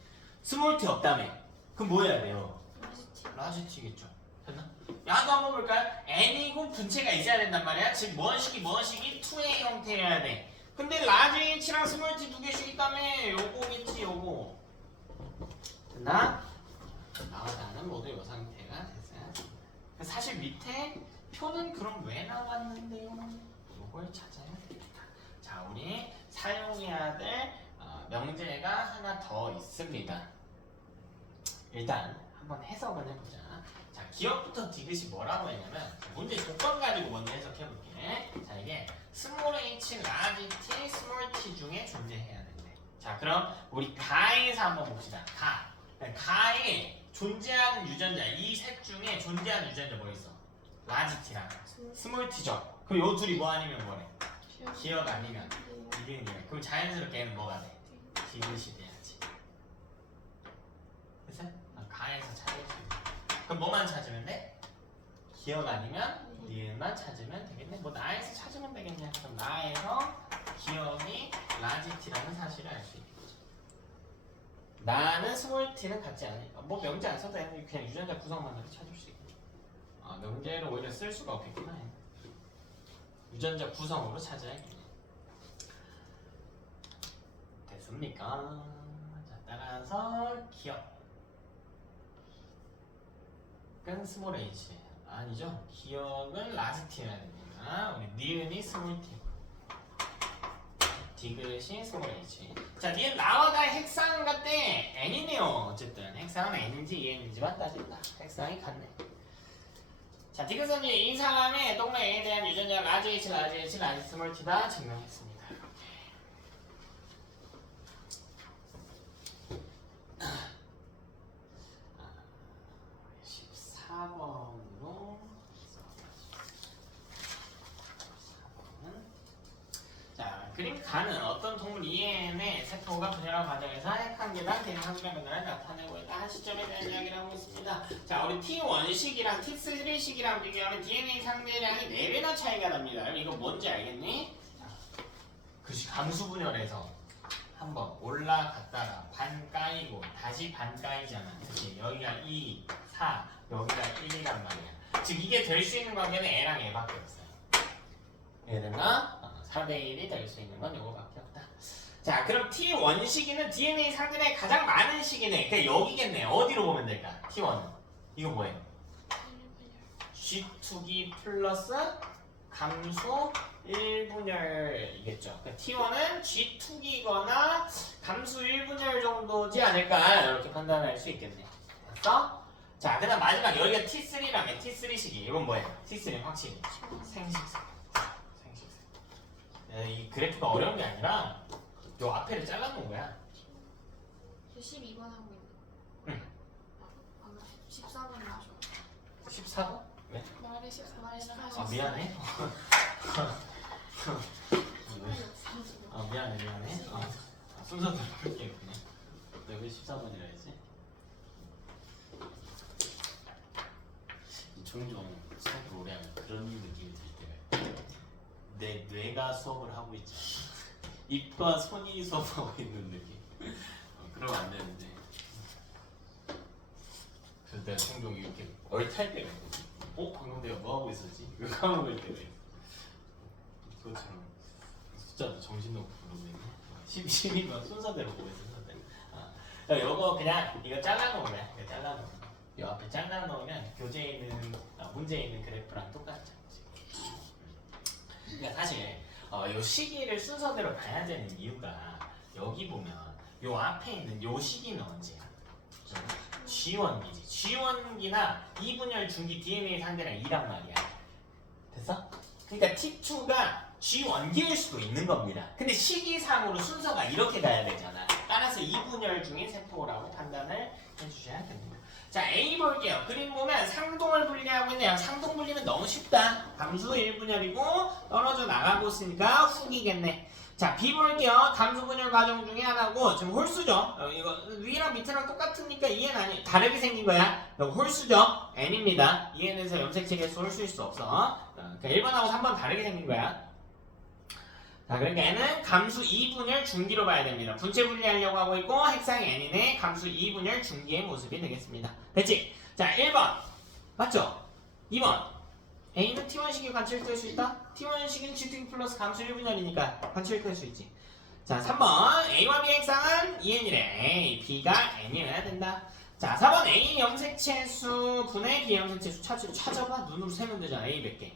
스몰 T 없다며. 그럼 뭐 해야 돼요? 라지 T겠죠. 됐나? 야도 한번 볼까요? n이고 분체가 있어야 된단 말이야. 즉 무언식이 2A 형태여야 돼. 근데 라지 H랑 스몰 T 두 개씩 있다며. 요거겠지 요거. 됐나? 나와 나는 모두 이 상태가 됐어요. 사실 밑에 표는 그럼 왜 나왔는데요? 이걸 찾아야 됩니다. 자, 우리 사용해야 될 명제가 하나 더 있습니다. 일단 한번 해석을 해보자. 자, 기억부터 디귿이 뭐라고 했냐면 문제 조건 가지고 먼저 해석해볼게. 자, 이게 스몰 h, 라지 t, 스몰 t 중에 존재해야 된대. 자, 그럼 우리 가에서 한번 봅시다. 가에 존재하는 유전자, 이 셋 중에 존재하는 유전자 뭐 있어? 라지 t랑 스몰 t죠. 그럼 요 둘이 뭐 아니면 뭐래? 기억 아니면 디귿이네. 그럼 자연스럽게 얘는 뭐가 돼? 디귿이 돼야지. 됐어? 가에서 찾을 수 있어. 그럼 뭐만 찾으면 돼? 기억 아니면 니은만 찾으면 되겠네. 뭐 나에서 찾으면 되겠냐? 그럼 나에서 기억이 라지 t라는 사실을 알 수 있겠지. 나는 스몰 t는 같지 않으니까 뭐 명제 안 써도 그냥 유전자 구성만으로 찾을 수 있고. 명제를 오히려 쓸 수가 없겠구나. 유전자 구성으로 찾아야겠네. 됐습니까? 자, 따라서 기억 은 스몰 h 아니죠? 기억은 라지 t여야 됩니다. 우리 니은이 스몰 t 디귿이 스몰 h. 자, 니은 나와가 핵상 같대. n이네요. 어쨌든 핵상은 n인지 en인지만 따진다. 핵상이 같네. 자, 디귿은 이 사람의 동맥에 대한 유전자 라지 h, 라지 h, 라지 스몰 t다 증명했습니다. 이렇게. 14번으로 14번은 자, 그림 가는 어떤 동물 EN의 세포가 분열한 과정에서 핵한 계단, 개인 한계란 변화를 나타내고 있다. 한 시점에 대한 이야기를 하고 있습니다. 자, 우리 T1식이랑 T3식이랑 비교하면 DNA 상대량이 4배나 차이가 납니다. 그럼 이거 뭔지 알겠니? 그렇지, 감수 분열에서 한번 올라갔다가 반 까이고 다시 반 까이잖아. 그치? 여기가 2, 4, 여기가 1이란 말이야. 즉 이게 될 수 있는 관계는 A랑 A밖에 없어요. 얘들아 4대 1이 될 수 있는 건 이거밖에 없다. 자, 그럼 T1 시기는 DNA 상대량이 가장 많은 시기네. 그러니까 여기겠네. 어디로 보면 될까? T1은 이거 뭐예요? G2기 플러스 감수 1분열이겠죠. 그러니까 T1은 G2기거나 감수 1분열 정도지 않을까 이렇게 판단할 수 있겠네. 됐어? 자, 그 다음 마지막 여기가 T3라며. T3시기 이건 뭐예요? T3는 확실히 생식세. 이 그래프가 어려운 게 아니라 요 앞에를 잘라놓은 거야. 저 12번 하고 있는. 응. 방금 14번 나죠. 14번? 왜? 말을 14번 아 미안해. 미안해. 순서대로 풀게 그냥. 내가 왜 14번이라 했지? 종종 수업을 오래 하면 그런 느낌이 들 때가 내 뇌가 수업을 하고 있지 않아. 입과 손이 수업하고 있는 느낌. 그러면 안 되는데. 그래서 내가 종종 이렇게 얼탈 때가 있거든. 방금 내가 뭐 하고 있었지? 이거 까먹을 때가 있어. 그것처럼 숫자도 정신 놓고 부르고 있네. 12번 순서대로 보고 있어. 순서대로. 요거 그냥 이거 잘라놓으면 이거 잘라놓으면 이 앞에 잘라놓으면 교재에 있는 문제에 있는 그래프랑 똑같죠. 그러니까 사실 요 시기를 순서대로 봐야 되는 이유가 여기 보면 요 앞에 있는 요 시기는 언제야? G1기지. G1기나 2분열 중기 DNA 상대랑 2란 말이야. 됐어? 그러니까 T2가 G1기일 수도 있는 겁니다. 근데 시기상으로 순서가 이렇게 가야 되잖아. 따라서 2분열 중인 세포라고 판단을 해주셔야 됩니다. 자, A 볼게요. 그림 보면 상동을 분리하고 있네요. 상동 분리는 너무 쉽다. 감수 1분열이고 떨어져 나가고 있으니까 훅이겠네. 자, B 볼게요. 감수 분열 과정 중에 하나고 지금 홀수죠. 이거 위랑 밑이랑 똑같으니까 EN 아니 다르게 생긴 거야. 이거 홀수죠. N입니다. EN에서 염색체 개수 홀수일 수 없어. 그러니까 1번하고 3번 다르게 생긴 거야. 자, 그러니까 N은 감수 2분열 중기로 봐야 됩니다. 분체 분리하려고 하고 있고 핵상이 N이네. 감수 2분열 중기의 모습이 되겠습니다. 됐지? 자, 1번 맞죠? 2번 A는 T1식이 관찰될 수 있다? T1식은 G2 플러스 감수 1분열이니까 관찰될 수 있지. 자, 3번 A와 B 핵상은 EN이래. A, B가 N이어야 된다. 자, 4번 A 염색체 수 분의 B 염색체 수 찾아봐. 눈으로 세면 되잖아. A 몇 개?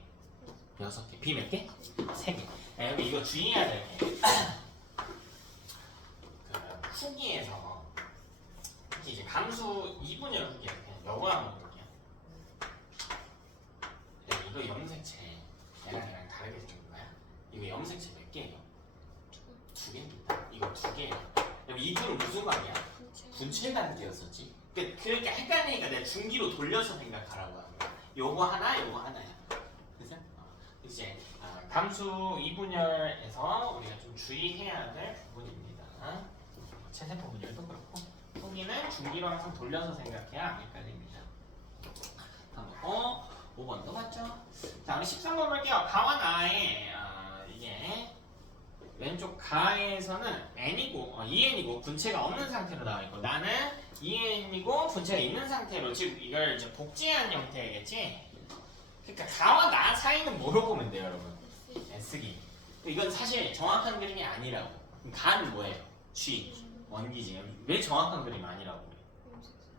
6개. B 몇 개? 3개. 여기 이거 주의해야 될 게 그 후기에서 이제 감수 2분열 후기 그냥 요거 한번 볼게요. 이거 염색체 얘랑 다르게 생긴 거야. 이거 염색체 몇 개예요? 2개입니다. 이거 2개예요. 그럼 이 둘은 무슨 관계야? 분체 관계였었지. 그러니까 헷갈리니까 내가 중기로 돌려서 생각하라고 하는 거야. 요거 하나, 요거 하나야. 그래서 이제 감수 2분열에서 우리가 좀 주의해야 될 부분입니다. 체세포 분열도 그렇고 후기는 중기로 항상 돌려서 생각해야 안 헷갈립니다. 다음 5번도 맞죠? 자, 우리 13번 볼게요. 가와 나의 이게 왼쪽 가에서는 N이고 EN이고 분체가 없는 상태로 나와 있고 나는 EN이고 분체가 있는 상태로 즉 이걸 이제 복제한 형태겠지? 그러니까 가와 나 사이는 뭐로 보면 돼요, 여러분? S기. 이건 사실 정확한 그림이 아니라고. 가는 뭐예요? G. 원기지. 왜 정확한 그림 아니라고 그래?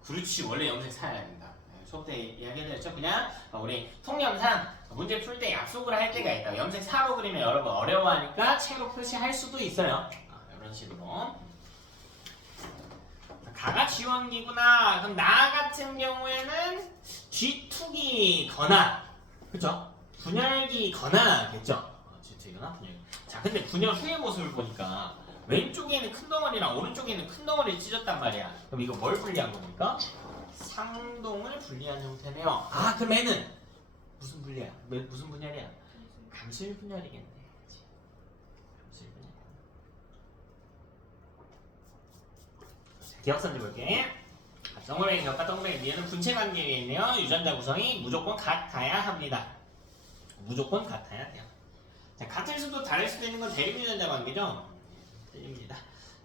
그렇지. 원래 염색 사야 된다. 수업 때 이야기했죠. 그냥 우리 통념상 문제 풀 때 약속을 할 때가 있다. 염색 사로 그리면 여러분 어려워하니까 책으로 표시할 수도 있어요. 이런 식으로. 가가 G1기구나. 그럼 나 같은 경우에는 G2기거나 그죠? 분열기거나겠죠? G2기거나 분열기. 자, 근데 분열 후의 모습을 보니까 왼쪽에는 큰 덩어리랑 오른쪽에는 큰 덩어리를 찢었단 말이야. 그럼 이거 뭘 분리한 겁니까? 상동을 분리한 형태네요. 그럼 얘는 무슨 분리야? 무슨 분열이야? 감수일 분열이겠네. 그치? 감수일 분열. 기억선지 볼게. 동그라미 격과 동그라미 얘는 분체 관계에 있네요. 유전자 구성이 무조건 같아야 합니다. 무조건 같아야 돼요. 자, 같을 수도 다를 수도 있는 건 대립 유전자 관계죠. 틀립니다.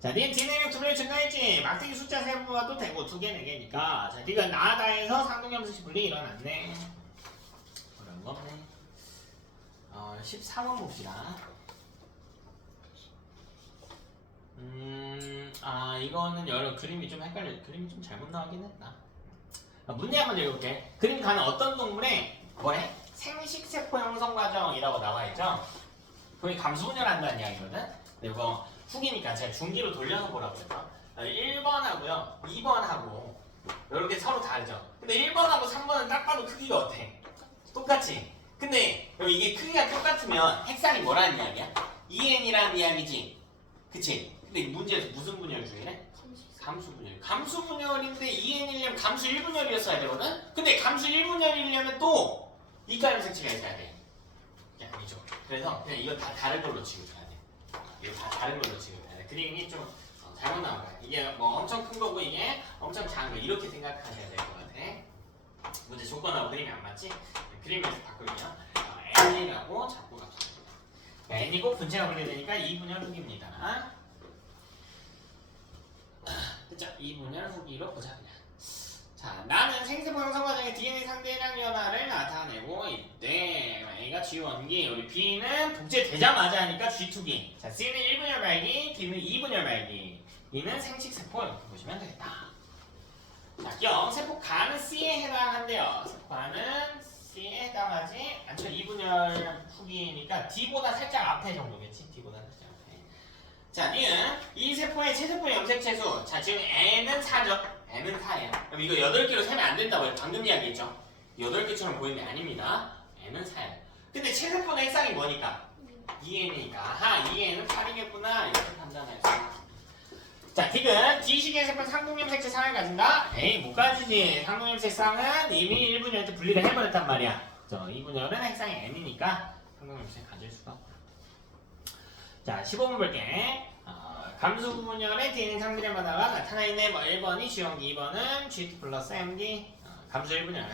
자, 니은 D내용 두 배로 증가했지. 막대기 숫자 세분화도 되고 2개, 4개니까. 자, 니가 나다에서 상동염수식 분리 일어났네. 그런 거 없네. 14번 봅시다. 이거는 여러 그림이 좀 헷갈려. 그림이 좀 잘못 나오긴 했다. 문제 한번 읽어볼게. 그림 가는 어떤 동물에 뭐래? 생식세포 형성 과정이라고 나와있죠? 거기 감수분열한다는 이야기거든? 근데 이거 후기니까 제가 중기로 돌려서 보라고 해서 1번하고요 2번하고 이렇게 서로 다르죠? 근데 1번하고 3번은 딱 봐도 크기가 어때? 똑같지? 근데 이게 크기가 똑같으면 핵상이 뭐라는 이야기야? 2n이라는 이야기지? 그치? 근데 문제에서 무슨 분열 중이래? 감수분열. 감수분열인데 2n이려면 감수 1분열이었어야 되거든? 근데 감수 1분열이려면 또 이가염 색치가 있어야 돼. 아니죠. 그래서 그냥 이거 다 다른 걸로 취급해야 돼. 이거 다 다른 걸로 취급해야 돼. 그림이 좀 잘못 나온 거야. 이게 뭐 엄청 큰 거고 이게 엄청 작은 거 이렇게 생각하셔야 될 것 같아. 문제 조건하고 그림이 안 맞지? 그림에서 바꿀게요. n이라고 잡고 갑시다. n이고 분체가 분리되니까 2분열 후기입니다. 그쵸? 2분열 후기로 보자 그냥. 자, 나는 생세포 형성 과정의 DNA 상대량 연화를 나타내고 있대. A가 G1기, 우리 B는 복제되자마자 하니까 G2기. 자, C는 1분열 말기, D는 2분열 말기. E는 생식세포 이렇게 보시면 되겠다. 자, 경 세포 가는 C에 해당한대요. 세포 가는 C에 해당하지 않죠. 2분열 후기니까 D보다 살짝 앞에 정도겠지. D보다 살짝 앞에. 자, 니은 이 세포의 체세포의 염색체수. 자, 지금 N은 4죠. N은 4예요. 그럼 이거 8개로 세면 안 된다고 방금 이야기했죠. 8개처럼 보이는 게 아닙니다. N은 4예요. 근데 체세포의 핵상이 뭐니까? 2N이니까. 아하, 2N은 8이겠구나. 이렇게 판단할 수 있습니다. 자, D는 D식의 세포 상동염색체 상을 가진다? 에이, 못 가지지. 상동염색 상은 이미 1분열 때 분리를 해버렸단 말이야. 2분열은 핵상이 N이니까 상동염색 가질 수가 없다. 자, 15번 볼게. 감수 분열의 DNA 상비량 바다가 나타나 있네. 뭐 1번이 G1기, 2번은 G2 플러스 M기. 감수 1분열.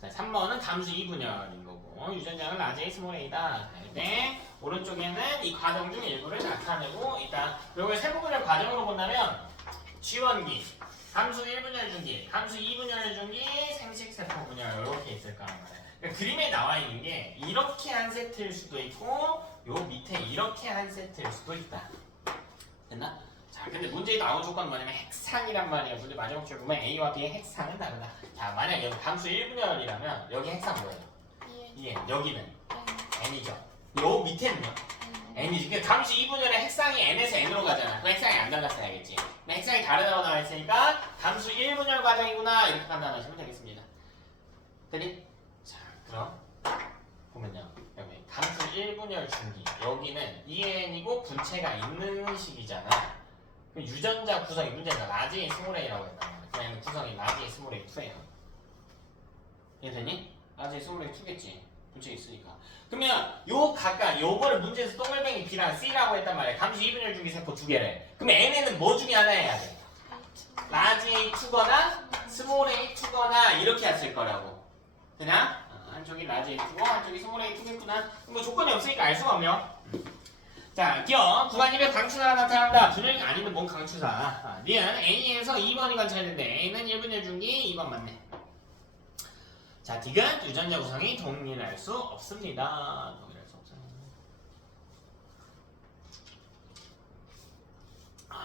자, 3번은 감수 2분열인 거고 유전자는 라지 A 스몰 A다. 네. 오른쪽에는 이 과정 중 일부를 나타내고 있다. 이걸 세부분열 과정으로 본다면 G1기, 감수 1분열 중기, 감수 2분열 중기, 생식세포 분열 이렇게 있을 거란 말이야. 그러니까 그림에 나와 있는 게 이렇게 한 세트일 수도 있고 요 밑에 이렇게 한 세트일 수도 있다. 됐나? 자, 근데 문제에 나온 조건은 뭐냐면 핵상이란 말이야. 문제 마지막 줄 보면 A와 B의 핵상은 다르다. 자, 만약 여기 감수 1분열이라면 여기 핵상 뭐예요? 2N. 여기는 N이죠. 요 밑에는요? N이지. 근데 감수 2분열의 핵상이 N에서 N으로 가잖아. 그 핵상이 안 달랐어야겠지. 근데 핵상이 다르다고 나와 있으니까 감수 1분열 과정이구나 이렇게 판단하시면 되겠습니다. 됐니? 자, 그럼 보면요. 여기 감수 1분열 중기 여기는 2N이고 분체가 있는 식이잖아. 그럼 유전자 구성이 문제가 라지 스몰 A라고 했단 말이야. 그냥 구성이 라지 스몰 A 2예요. 이해되니? 라지 스몰 A 2겠지. 분체 있으니까. 그러면 요 각각 요거를 문제에서 동글뱅이 B랑 C라고 했단 말이야. 감수 2분열 중기 세포 2개를. 그러면 N에는 뭐 중에 하나 해야 돼? 라지 A 2거나 스몰 A 2거나 이렇게 했을 거라고. 되냐? 한쪽이 라지 A2고 한쪽이 스몰 A2겠구나. 뭐 조건이 없으니까 알 수가 없네요. 자, 기억 구간 200 강추사가 나타난다. 분열이 아니면 뭔 강추사. 니은 A에서 2번이 관찰되는데 A는 1분열 중기 2번 맞네. 자, D는 유전자 구성이 동일할 수 없습니다. 동일할 수 없어요.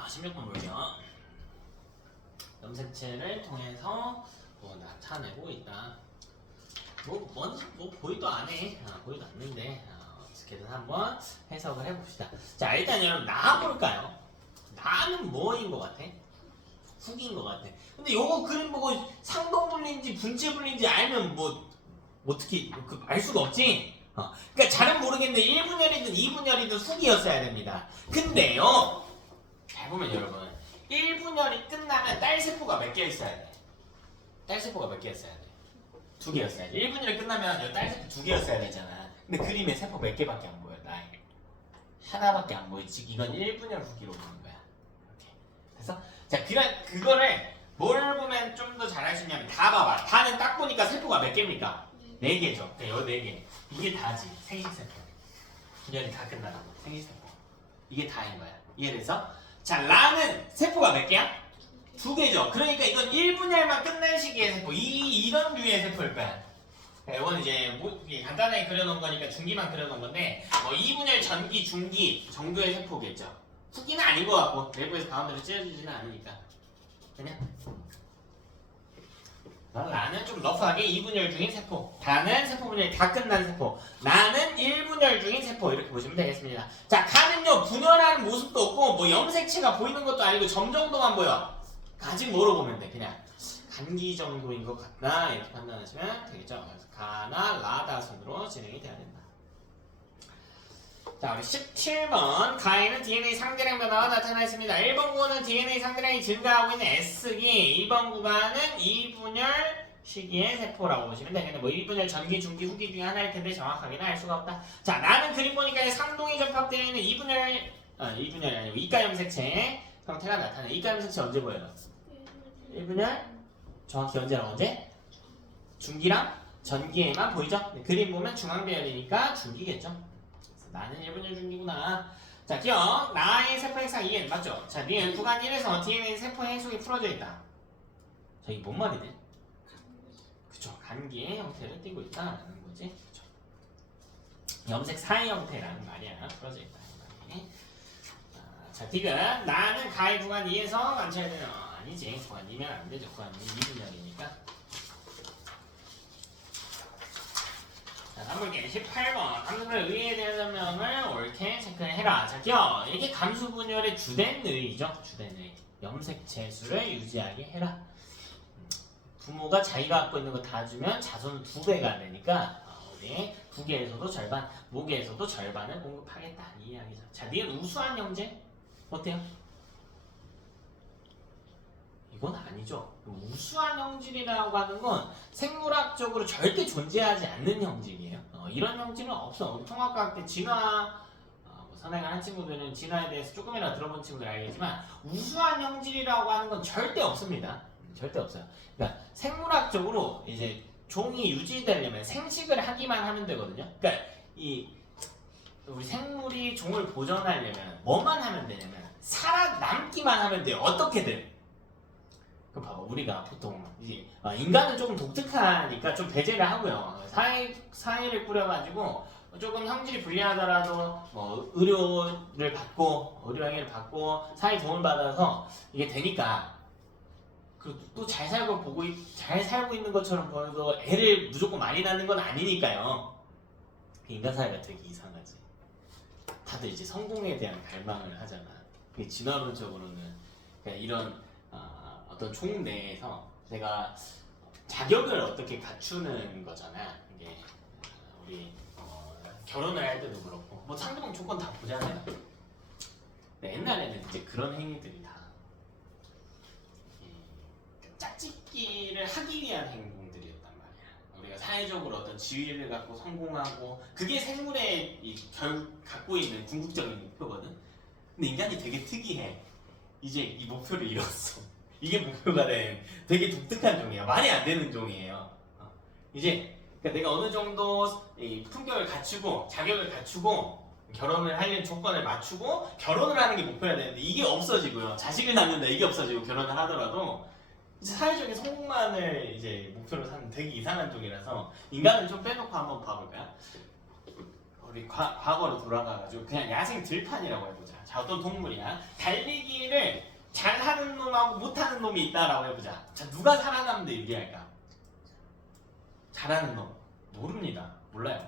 16번 볼게요. 염색체를 통해서 뭐 나타내고 있다. 뭐 보이도 안 해. 보이도 않는데 어떻게든 한번 해석을 해봅시다. 자, 일단 여러분 나 볼까요? 나는 뭐인 것 같아? 훅인 것 같아. 근데 요거 그림 보고 상동 분리인지 분체 분리인지 알면 뭐 어떻게 알 수가 없지? 그러니까 잘은 모르겠는데 1분열이든 2분열이든 훅이었어야 됩니다. 근데요, 잘 보면 여러분 1분열이 끝나면 딸세포가 몇 개 있어야 돼? 딸세포가 몇 개 있어야 돼? 2개였어야지. 1분열이 끝나면 여기 딸세포 2개였어야 되잖아. 근데 그림에 세포 몇 개밖에 안 보여. 나에게 하나밖에 안 보이지. 이건 1분열 후기로 보는 거야. 이렇게. 그래서 자, 그거를 뭘 보면 좀 더 잘할 수 있냐면 다 봐봐. 다는 딱 보니까 세포가 몇 개입니까? 4개죠. 네, 요 4개. 이게 다지. 생식세포. 분열이 다 끝나는 거. 생식세포. 이게 다인 거야. 이해돼서? 자, 라는 세포가 몇 개야? 2개죠. 그러니까 이건 1분열만 끝날 시기의 세포. 이런 류의 세포일 거야. 이건 이제 이게 간단하게 그려놓은 거니까 중기만 그려놓은 건데 2분열 전기, 중기 정도의 세포겠죠. 후기는 아닌 것 같고 내부에서 가운데로 찢어지지는 않으니까 그냥 나는 좀 러프하게 2분열 중인 세포, 다는 세포 분열이 다 끝난 세포, 나는 1분열 중인 세포 이렇게 보시면 되겠습니다. 자, 가는요 분열하는 모습도 없고 뭐 염색체가 보이는 것도 아니고 점 정도만 보여. 아직 뭐로 보면 돼? 그냥 간기 정도인 것 같다 이렇게 판단하시면 되겠죠. 그래서 가나 라다 순으로 진행이 돼야 된다. 자, 우리 17번 가에는 DNA 상대량 변화가 나타나 있습니다. 1번 구간은 DNA 상대량이 증가하고 있는 S기, 2번 구간은 2분열 시기의 세포라고 보시면 되겠네. 뭐 1분열 전기, 중기, 후기 중에 하나일 텐데 정확하게는 알 수가 없다. 자, 나는 그림 보니까 상동이 접합되어 있는 2분열이 아니고 이가 염색체 형태가 나타나. 이가 염색체 언제 보여요? 1분열? 정확히 언제랑 언제? 중기랑 전기에만 보이죠? 네, 그림 보면 중앙배열이니까 중기겠죠? 나는 1분열 중기구나. 자, 기억. 나의 세포 행상 2N 맞죠? 자, 니은 구간 1에서 DNA 세포 행속이 풀어져 있다. 자, 이게 뭔 말이네? 그쵸. 간기의 형태를 띠고 있다라는 거지. 그쵸. 염색 사의 형태라는 말이야. 풀어져 있다. 자, 디귿. 나는 가의 구간 2에서 관찰되는 아니지. 구간 2면 안 되죠. 구간 2분열이니까. 자, 다음에 18번. 감수분열 의의에 대한 설명을 옳게 체크해라. 자, 기억. 이게 감수분열의 주된 의의죠. 주된 의의. 염색체 수를 유지하게 해라. 부모가 자기가 갖고 있는 거 다 주면 자손은 2배가 되니까 우리 부계에서도 절반, 모계에서도 절반을 공급하겠다. 이 이야기죠. 자, 니은 우수한 형제? 어때요? 이건 아니죠. 우수한 형질이라고 하는 건 생물학적으로 절대 존재하지 않는 형질이에요. 이런 형질은 없어. 우리 통합과학 때 진화 선행을 한 친구들은 진화에 대해서 조금이라도 들어본 친구들 알겠지만 우수한 형질이라고 하는 건 절대 없습니다. 절대 없어요. 그러니까 생물학적으로 이제 종이 유지되려면 생식을 하기만 하면 되거든요. 그러니까 우리 생물이 종을 보존하려면 뭐만 하면 되냐면 살아남기만 하면 돼요. 어떻게든. 그럼 봐봐, 우리가 보통 이제 인간은 조금 독특하니까 좀 배제를 하고요. 사회를 꾸려가지고 조금 형질이 불리하더라도 뭐 의료를 받고 의료행위를 받고 사회 도움을 받아서 이게 되니까 또 잘 살고 있는 것처럼 보여도 애를 무조건 많이 낳는 건 아니니까요. 인간 사회가 되게 이상하지. 다들 이제 성공에 대한 갈망을 하잖아. 진화론적으로는 그러니까 이런 어떤 총 내에서 내가 자격을 어떻게 갖추는 거잖아. 이게 우리 결혼을 할 때도 그렇고 뭐 상대방 조건 다 보잖아요. 근데 옛날에는 이제 그런 행위들이 다 짝짓기를 하기 위한 행동들이었단 말이야. 우리가 사회적으로 어떤 지위를 갖고 성공하고 그게 생물의 갖고 있는 궁극적인 목표거든. 근데 인간이 되게 특이해. 이제 이 목표를 잃었어. 이게 목표가 된 되게 독특한 종이야. 말이 안 되는 종이에요. 이제 그러니까 내가 어느 정도 품격을 갖추고 자격을 갖추고 결혼을 하려는 조건을 맞추고 결혼을 하는 게 목표야 되는데 이게 없어지고요. 자식을 낳는다 이게 없어지고 결혼을 하더라도 이제 사회적인 성공만을 이제 목표로 사는 되게 이상한 종이라서 인간을 좀 빼놓고 한번 봐볼까요? 우리 과거로 돌아가가지고 그냥 야생 들판이라고 해보자. 자, 어떤 동물이야? 달리기를 잘하는 놈하고 못하는 놈이 있다라고 해보자. 자, 누가 살아남는데 유리할까? 잘하는 놈 모릅니다. 몰라요.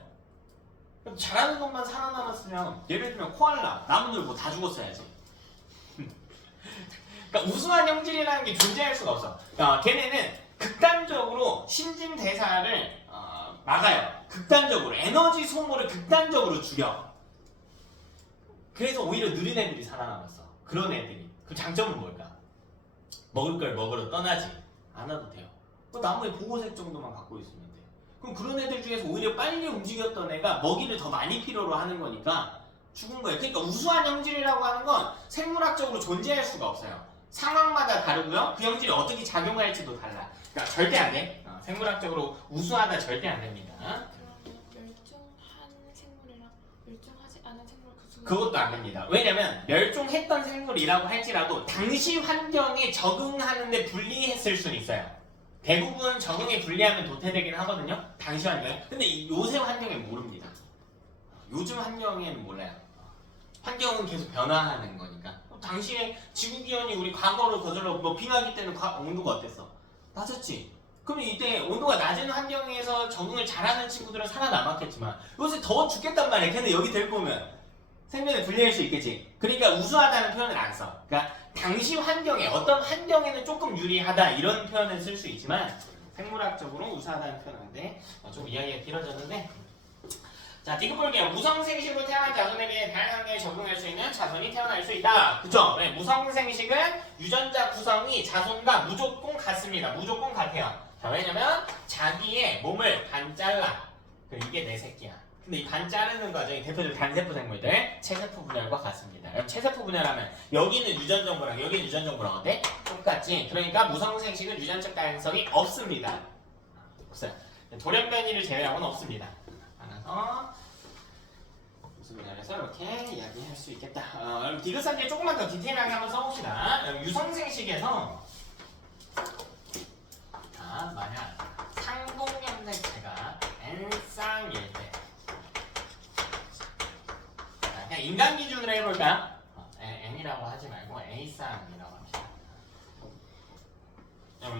잘하는 놈만 살아남았으면 예를 들면 코알라 나무늘 뭐 다 죽었어야지. 그러니까 우수한 형질이라는 게 존재할 수가 없어. 그러니까 걔네는 극단적으로 신진대사를 막아요. 극단적으로 에너지 소모를 극단적으로 줄여. 그래서 오히려 느린 애들이 살아남았어. 그런 애들이. 그 장점은 뭘까? 먹을 걸 먹으러 떠나지 않아도 돼요. 나무의 보호색 정도만 갖고 있으면 돼요. 그럼 그런 애들 중에서 오히려 빨리 움직였던 애가 먹이를 더 많이 필요로 하는 거니까 죽은 거예요. 그러니까 우수한 형질이라고 하는 건 생물학적으로 존재할 수가 없어요. 상황마다 다르고요. 그 형질이 어떻게 작용할지도 달라. 그러니까 절대 안 돼. 생물학적으로 우수하다 절대 안 됩니다. 그러면 멸종한 생물이랑 멸종하지 않은 생물 그 중에 그것도 안 됩니다. 왜냐면 멸종했던 생물이라고 할지라도 당시 환경에 적응하는데 불리했을 수는 있어요. 대부분 적응에 불리하면 도태되긴 하거든요. 당시 환경에. 근데 요새 환경엔 모릅니다. 요즘 환경에는 몰라요. 환경은 계속 변화하는 거니까. 당시에 지구 기온이 우리 과거로 거슬러 뭐 빙하기 때는 온도가 어땠어? 낮았지. 그럼 이때 온도가 낮은 환경에서 적응을 잘하는 친구들은 살아남았겠지만 요새 더워 죽겠단 말이야. 걔는 여기 데리고 오면 생명에 불리할 수 있겠지. 그러니까 우수하다는 표현을 안 써. 그러니까 당시 환경에 어떤 환경에는 조금 유리하다 이런 표현을 쓸 수 있지만 생물학적으로 우수하다는 표현인데 좀 이야기가 길어졌는데 자, 디귿 볼게요. 무성생식으로 태어난 자손에게 다양하게 적응할 수 있는 자손이 태어날 수 있다. 그쵸? 네, 무성생식은 유전자 구성이 자손과 무조건 같습니다. 무조건 같아요. 자, 왜냐면 자기의 몸을 반 잘라. 이게 내 새끼야. 근데 이 반 자르는 과정이 대표적으로 단세포 생물들 체세포 분열과 같습니다. 그럼 체세포 분열하면 여기는 유전 정보랑 여기는 유전 정보랑 어때? 똑같지. 그러니까 무성생식은 유전적 다양성이 없습니다. 없어요. 돌연변이를 제외하고는 없습니다. 알아서 무슨 분열에서 이렇게 이야기할 수 있겠다. 그럼 디귿산지 조금만 더 디테일하게 한번 써봅시다. 유성생식에서 자, 만약 상동염색체가 N쌍일 때 그냥 인간 기준으로 해볼까? N이라고 하지 말고 A쌍이라고 합시다.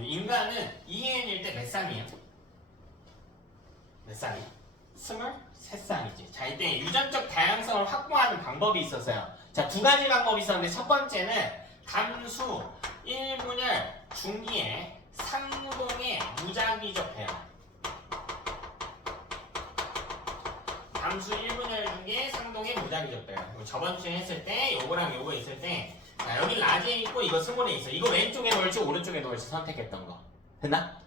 인간은 2N일 때 몇 쌍이에요? 몇 쌍이? 23쌍이지. 자, 이때 유전적 다양성을 확보하는 방법이 있었어요. 자, 두 가지 방법이 있었는데 첫 번째는 감수 1분열 중기에 상동의 무작위적 배열. 감수 1분열 중에 상동의 무작위적 배열. 저번 주에 했을 때 요거랑 요거 있을 때 자, 여기 라지에 있고 이거 스몰에 있어. 이거 왼쪽에 놓을지 오른쪽에 놓을지 선택했던 거. 됐나?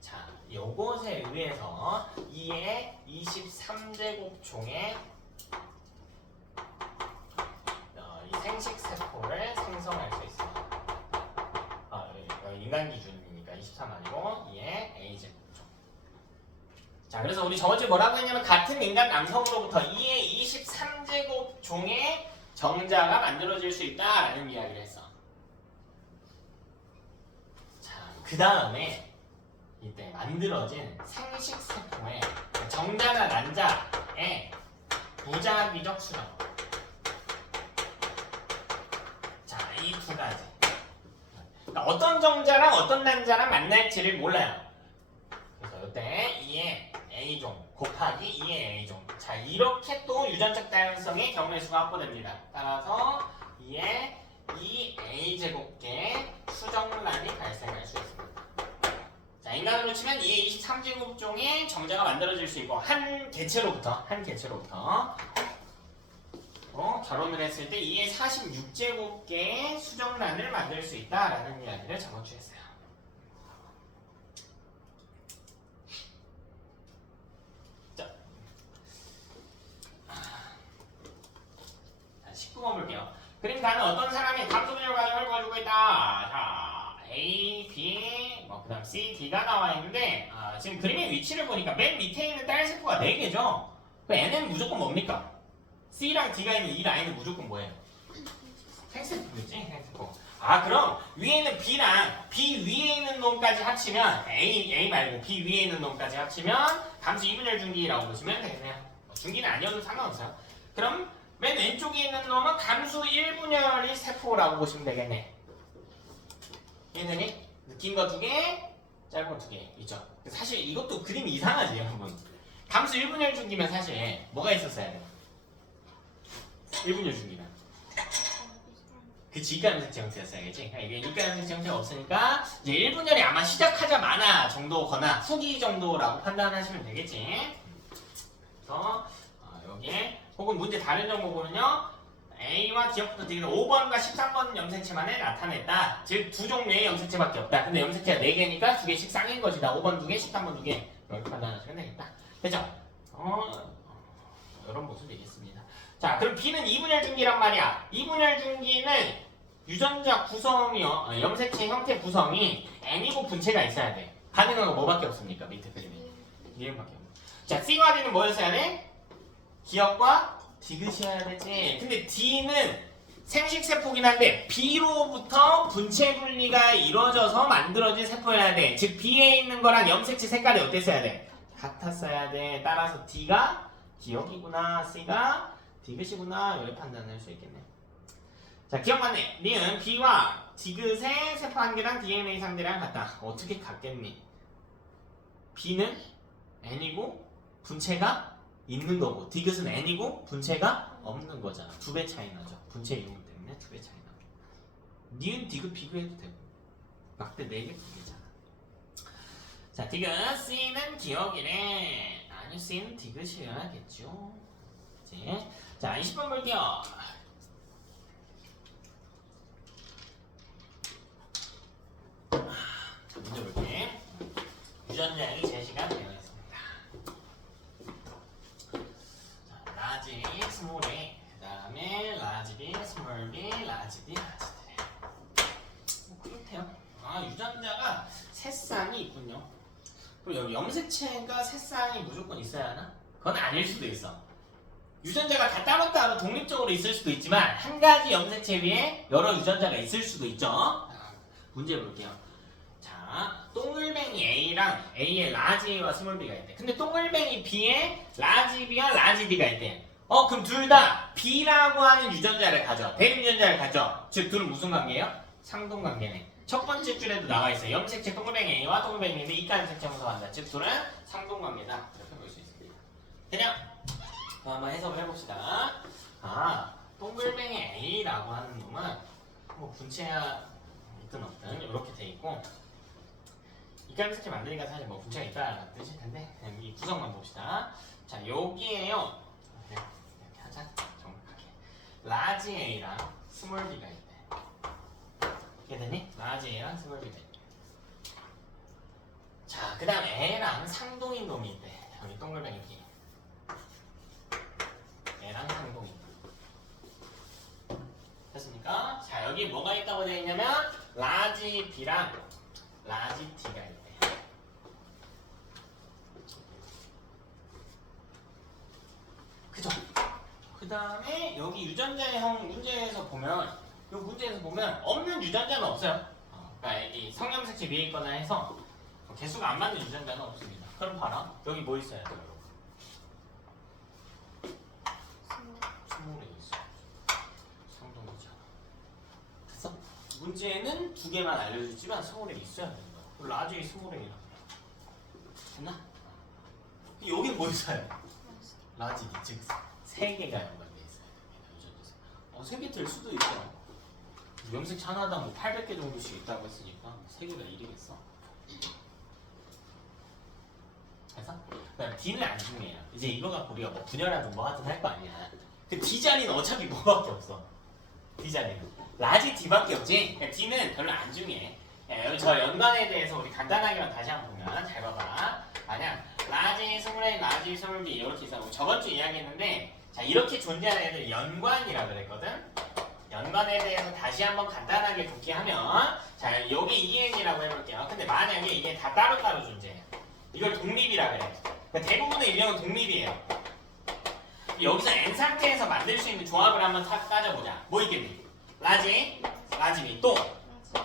자, 요것에 의해서 2의 23제곱총의 이 생식세포를 생성할 수 있습니다. 인간 기준이니까 23 아니고 2의 A제곱총. 자, 그래서 우리 저번주에 뭐라고 했냐면 같은 인간 남성으로부터 2의 23제곱총의 정자가 만들어질 수 있다라는 이야기를 했어. 자, 그 다음에 이때 만들어진 생식세포의 정자나 난자의 무작위적 수정. 자, 이 두 가지. 그러니까 어떤 정자랑 어떤 난자랑 만날지를 몰라요. 그래서 이때 2의 A종 곱하기 2의 A종. 자, 이렇게 또 유전적 다양성의 경우의 수가 확보됩니다. 따라서 2의 2A제곱계의 수정란이 발생할 수 있습니다. 자, 인간으로 치면 2의 23제곱종의 정자가 만들어질 수 있고 한 개체로부터 결혼을 했을 때 2의 46제곱계의 수정란을 만들 수 있다라는 이야기를 저번 주에 했어요. 자, 19번 볼게요. 그림 가는 어떤 사람이 감소분열 과정을 보여주고 있다. 자, A, B, 그 다음 C, D가 나와 있는데 지금 그림의 위치를 보니까 맨 밑에 있는 딸세포가 4개죠? 그 N은 무조건 뭡니까? C랑 D가 있는 이 라인은 무조건 뭐예요? 생세포겠지? 생세포. 그럼 위에 있는 B랑 B 위에 있는 놈까지 합치면 A 말고 B 위에 있는 놈까지 합치면 감수 2분열 중기라고 보시면 되겠네요. 중기는 아니어도 상관없어요. 그럼 맨 왼쪽에 있는 놈은 감수 1분열이 세포라고 보시면 되겠네. 얘는 긴 거 2개, 짧은 거 2개 있죠. 사실 이것도 그림이 이상하지 여러분. 감수 1분열 중기면 사실 뭐가 있었어야 돼? 1분열 중기면 그치, 육가염색체 형태였어야겠지. 이게 육가염색체 형태가 없으니까 이제 1분열이 아마 시작하자마자 정도거나 후기 정도라고 판단하시면 되겠지. 그래서 여기에 혹은 문제 다른 정보 보면요, A와 기억부터 D는 5번과 13번 염색체만에 나타냈다. 즉 두 종류의 염색체밖에 없다. 근데 염색체가 4개니까 2개씩 쌍인 것이다. 5번 2개, 13번 2개 이렇게 판단하시면 되겠다. 됐죠? 이런 모습이 있겠습니다. 자, 그럼 B는 2분열 중기란 말이야. 2분열 중기는 유전자 구성이 염색체 형태 구성이 n이고 분체가 있어야 돼. 가능한 거 뭐밖에 없습니까? 밑에 그림에 이름밖에 없네. 자, C와 D는 뭐였어야 돼? 기억과 디귿이어야 되지. 근데 D는 생식세포긴 한데 B로부터 분체 분리가 이루어져서 만들어진 세포여야 돼. 즉 B에 있는 거랑 염색체 색깔이 어땠어야 돼? 같았어야 돼. 따라서 D가 기억이구나, C가 디귿이구나, 이렇게 판단할 수 있겠네. 자, 기억 맞네. 니은 B와 디귿의 세포 한 개랑 DNA 상대랑 같다. 어떻게 같겠니? B는 N이고 분체가 있는 거고 디귿은 N이고 분체가 없는 거잖아. 2배 차이 나죠. 분체 이동 때문에 2배 차이 나고. 니은 디귿 비교해도 되고. 막대 4개 2개잖아. 자, 디귿 C는 기억이래. 아니, C는 디귿이어야겠죠. 이제 자, 20번 볼게요. 자, 문제 볼게. 유전자의 제시가 되어 있습니다. 자, 라지 A, 스몰 A, 그 다음에 라지 B, 스몰 B, 라지 D, 라지 D. 뭐 그렇대요. 아, 유전자가 세 쌍이 있군요. 그리고 여기 염색체가 세 쌍이 무조건 있어야 하나? 그건 아닐 수도 있어. 유전자가 다 따로따로 독립적으로 있을 수도 있지만 한 가지 염색체 위에 여러 유전자가 있을 수도 있죠. 문제 볼게요. 자, 동글뱅이 A랑 A에 라지 A와 스몰 B가 있대. 근데 동글뱅이 B에 라지 B와 라지 D가 있대. 그럼 둘 다 B라고 하는 유전자를 가져. 대립 유전자를 가져. 즉 둘은 무슨 관계예요? 상동관계네. 첫 번째 줄에도 나와 있어요. 염색체 동글뱅이 A와 동글뱅이 B인데 이과 염색체 분석한다. 즉 둘은 상동관계다. 이렇게 볼 수 있습니다. 되냐? 한번 해석을 해봅시다. 아, 동글뱅이 A라고 하는 놈은 뭐 분체야 있든 없든 이렇게 돼 있고 이감색체 만드니까 사실 뭐 분체가 있다는 뜻일 텐데 그냥 이 구성만 봅시다. 자, 여기에요. 네, 이렇게 하자. 정확하게. 라지 A랑 스몰 B가 있대. 이게 되니? 라지 A랑 스몰 B가 있대. 자, 그 다음 A랑 상동인 놈이 있대. 여기 동글뱅이 B. A랑 상동인. 됐습니까? 자, 여기 뭐가 있다고 되어 있냐면 라지 B랑 라지 T가 있대. 그죠? 그 다음에 여기 유전자형 문제에서 보면 이 문제에서 보면 없는 유전자는 없어요. 그러니까 이 성염색체 위에 있거나 해서 개수가 안 맞는 유전자는 없습니다. 그럼 봐라. 여기 뭐 있어야 돼요? 스몰에 있어. 상동이잖아. 됐어? 문제는 2개만 알려줬지만 스몰에 있어야 되는 거야. 라지 스몰에이라. 됐나? 여긴 뭐 있어요? 라지 즉 3개가 연관돼 있어요. 유전자에서. 3개 될 수도 있죠. 염색체 하나당 뭐 800개 정도씩 있다고 했으니까 3개가 1이겠어. 그래서 그다음 D는 안 중요해요. 이제 이거 갖고 우리가 뭐 분열하든 뭐 하든 할 거 아니야. 그 D 자리는 어차피 뭐밖에 없어. D 자리는 라지 D밖에 없지. 그러니까 D는 별로 안 중요해. 저 연관에 대해서 우리 간단하게만 다시 한번 보면 잘 봐봐. 만약 라지 스몰 A, 라지 스몰 B 이렇게 있어. 저번 주 이야기했는데 자, 이렇게 존재하는 애들 연관이라 그랬거든. 연관에 대해서 다시 한번 간단하게 복귀하면 자, 여기 EN이라고 해볼게요. 근데 만약에 이게 다 따로따로 존재해요. 이걸 독립이라 그래. 그러니까 대부분의 유형은 독립이에요. 여기서 N 상태에서 만들 수 있는 조합을 한번 따져보자. 뭐 있겠니? 라지, 라지 B 또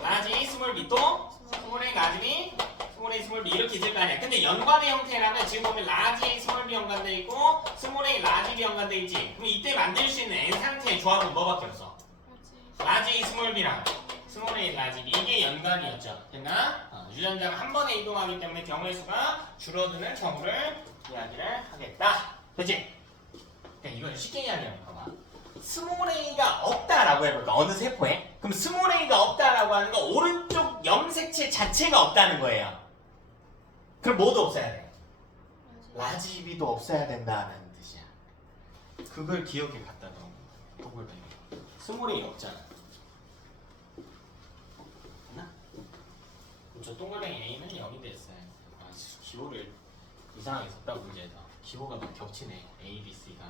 라지 스몰 B 또 스몰 A, 라지 B 스몰 A, 스몰 B 이렇게 있을 거 아니야. 근데 연관의 형태라면 지금 보면 라지 스몰 B 연관돼 있고 스몰 A, 라지 B 연관돼 있지. 그럼 이때 만들 수 있는 N 상태의 조합은 뭐밖에 없어? 라지 스몰 B랑 스몰 A, 라지 B 이게 연관이었죠. 됐나? 유전자가 한 번에 이동하기 때문에 경우의 수가 줄어드는 경우를 이야기를 하겠다. 됐지? 그러니까 이걸 쉽게 이야기하면 봐봐. 스몰 A가 없다라고 해볼까? 어느 세포에? 그럼 스몰 A가 없다라고 하는 건 오른쪽 염색체 자체가 없다는 거예요. 그럼 뭐도 없어야 돼? 라지 B도 없어야 된다는 뜻이야. 그걸 기억에 갖다 넣은 거야. 동글뱅이. 스몰 A 없잖아. 맞나? 그럼 저 동글뱅이 A는 0이 됐어요. 기호를 이상하게 썼다 문제에서. 기호가 막 겹치네. A, B, C가.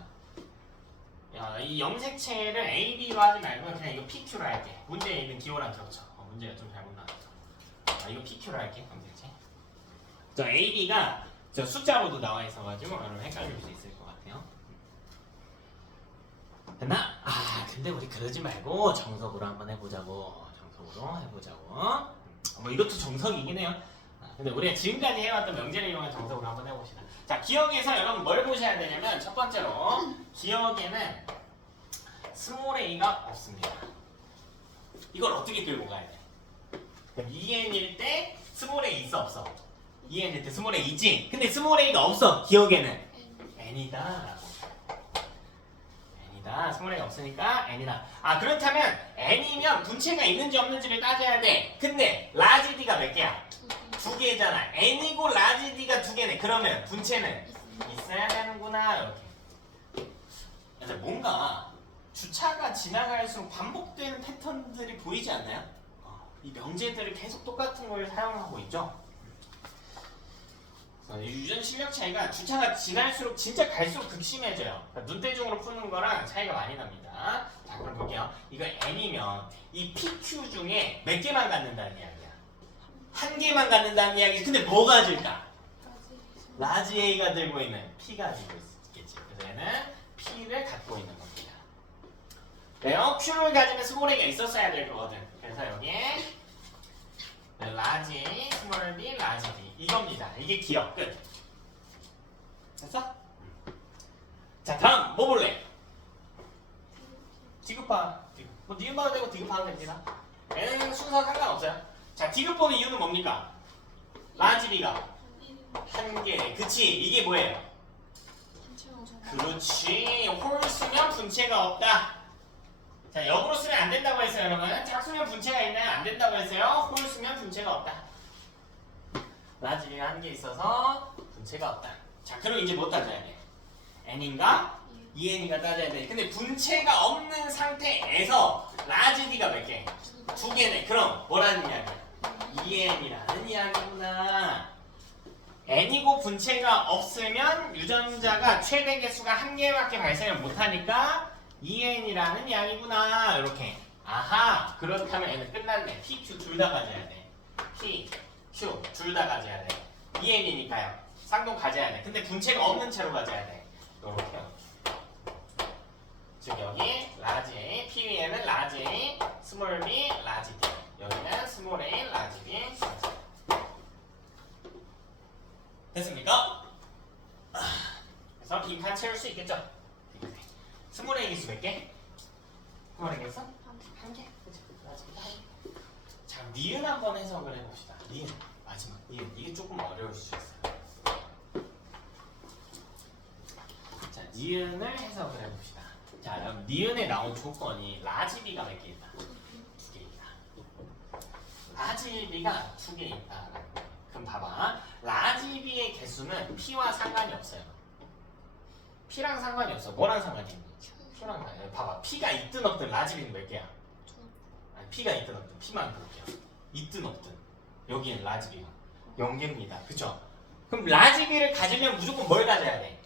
이 염색체를 A, B로 하지 말고 그냥 이거 PQ로 할게. 문제에 있는 기호랑 겹쳐. 문제가 좀 잘못 나왔어. 이거 PQ로 할게. 염색체. 저 A, B가 저 숫자로도 나와 있어가지고 여러분 헷갈릴 수 있을 것 같아요. 됐나? 근데 우리 그러지 말고 정석으로 한번 해보자고. 정석으로 해보자고. 뭐 이것도 정석이긴 해요. 근데 우리가 지금까지 해왔던 명제를 이용한 정석으로 한번 해봅시다. 자, 기억에서 여러분 뭘 보셔야 되냐면 첫 번째로 기억에는 스몰 a가 없습니다. 이걸 어떻게 끌고 가야 돼? 그럼 2n일 때 스몰 a 있어 없어? 2n일 때 스몰 a 있지? 근데 스몰 a가 없어. 기억에는 n이다. n이다. 스몰 a가 없으니까 n이다. 그렇다면 n이면 분체가 있는지 없는지를 따져야 돼. 근데 라지 d가 몇 개야? 두 개잖아. n이고 라지 d가 두 개네. 그러면 분체는 있어야 되는구나. 이렇게. 그래서 뭔가 주차가 지나갈수록 반복되는 패턴들이 보이지 않나요? 이 명제들을 계속 똑같은 걸 사용하고 있죠. 이 유전 실력 차이가 주차가 지날수록 진짜 갈수록 극심해져요. 그러니까 눈대중으로 푸는 거랑 차이가 많이 납니다. 자, 그럼 볼게요. 이거 n이면 이 PQ 중에 몇 개만 갖는다는 이야기야? 한 개만 갖는다는 이야기. 근데 뭐 가질까? 라지 A가 들고 있는 P 가지고 있겠지. 그래서 얘는 P를 갖고 있는 겁니다. 그래요? Q를 가지면 스몰 A가 있었어야 될 거거든. 그래서 여기에 라지 A, 스몰 B, 라지 D 이겁니다. 이게 기억 끝. 됐어? 자, 다음 뭐 볼래? 디귿파. 뭐 니은봐도 되고 디귿파도 됩니다. 얘는 순서 상관없어요. 자, 디귿 보는 이유는 뭡니까? 라지 B가 한 개. 그치? 이게 뭐예요? 그렇지. 홀 쓰면 분체가 없다. 자, 역으로 쓰면 안 된다고 했어요, 여러분. 짝수면 분체가 있나요? 안 된다고 했어요. 홀 쓰면 분체가 없다. 라지 B가 한 개 있어서 분체가 없다. 자, 그럼 이제 뭐 따져야 돼? n인가? 2n인가 따져야 돼. 근데 분체가 없는 상태에서 라지 D가 몇 개? 두 개네. 그럼 뭐라는 이야기야? 2n이라는 이야기구나. n이고 분체가 없으면 유전자가 최대 개수가 한 개밖에 발생을 못하니까 2n이라는 이야기구나. 이렇게. 아하. 그렇다면 얘는 끝났네. p, q 둘 다 가져야 돼. p, q 둘 다 가져야 돼. 2n이니까요. 쌍둥 가져야 돼. 근데 분체가 없는 채로 가져야 돼. 이렇게요. 즉 여기 라지 A, P 위에는 라지 A, 스몰 B, 라지 D. 여기는 스몰 A, 라지 B, 라지 D. 됐습니까? 그래서 빈칸 채울 수 있겠죠? 스몰 A 기수 몇 개? 스몰 A 기수? 한 개. 그쵸? 라지 B 한 개. 자, 니은 한번 해석을 해봅시다. 니은. 마지막 니은. 이게 조금 어려울 수 있어요. 자, 니은을 해석을 해봅시다. 자, 그럼 니은에 나온 조건이 라지 B가 몇 개 있다? 두 개 있다. 라지 B가 두 개 있다. 그럼 봐봐. 라지 B의 개수는 P와 상관이 없어요. P랑 상관이 없어. 뭐랑 상관이 있니? Q랑 상관이. 봐봐. P가 있든 없든 라지 B는 몇 개야? 아니, P가 있든 없든 P만 볼게요. 있든 없든 여기엔 라지 B가 0개입니다. 그쵸? 그럼 라지 B를 가지려면 무조건 뭘 가져야 돼?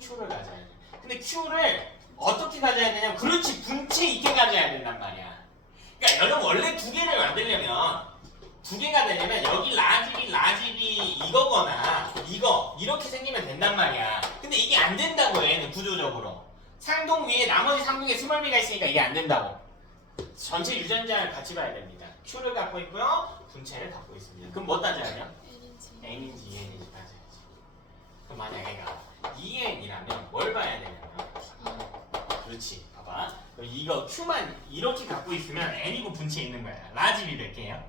Q를 가져야 돼. 근데 Q를 어떻게 가져야 되냐면 그렇지 분체 있게 가져야 된단 말이야. 그러니까 여러분 원래 두 개를 만들려면 두 개가 되려면 여기 라지 B 이거거나 이거 이렇게 생기면 된단 말이야. 근데 이게 안 된다고 얘는 구조적으로. 상동 위에 나머지 상동에 스몰 b가 있으니까 이게 안 된다고. 전체 유전자를 같이 봐야 됩니다. Q를 갖고 있고요. 분체를 갖고 있습니다. 그럼 뭐 따져야 돼요? N인지 2N인지 따져야지. 그럼 만약 얘가 2N이라면 뭘 봐야 되냐면 그렇지. 봐봐. 이거 Q만 이렇게 갖고 있으면 N이고 분체 있는 거야. 라지 B 몇 개예요?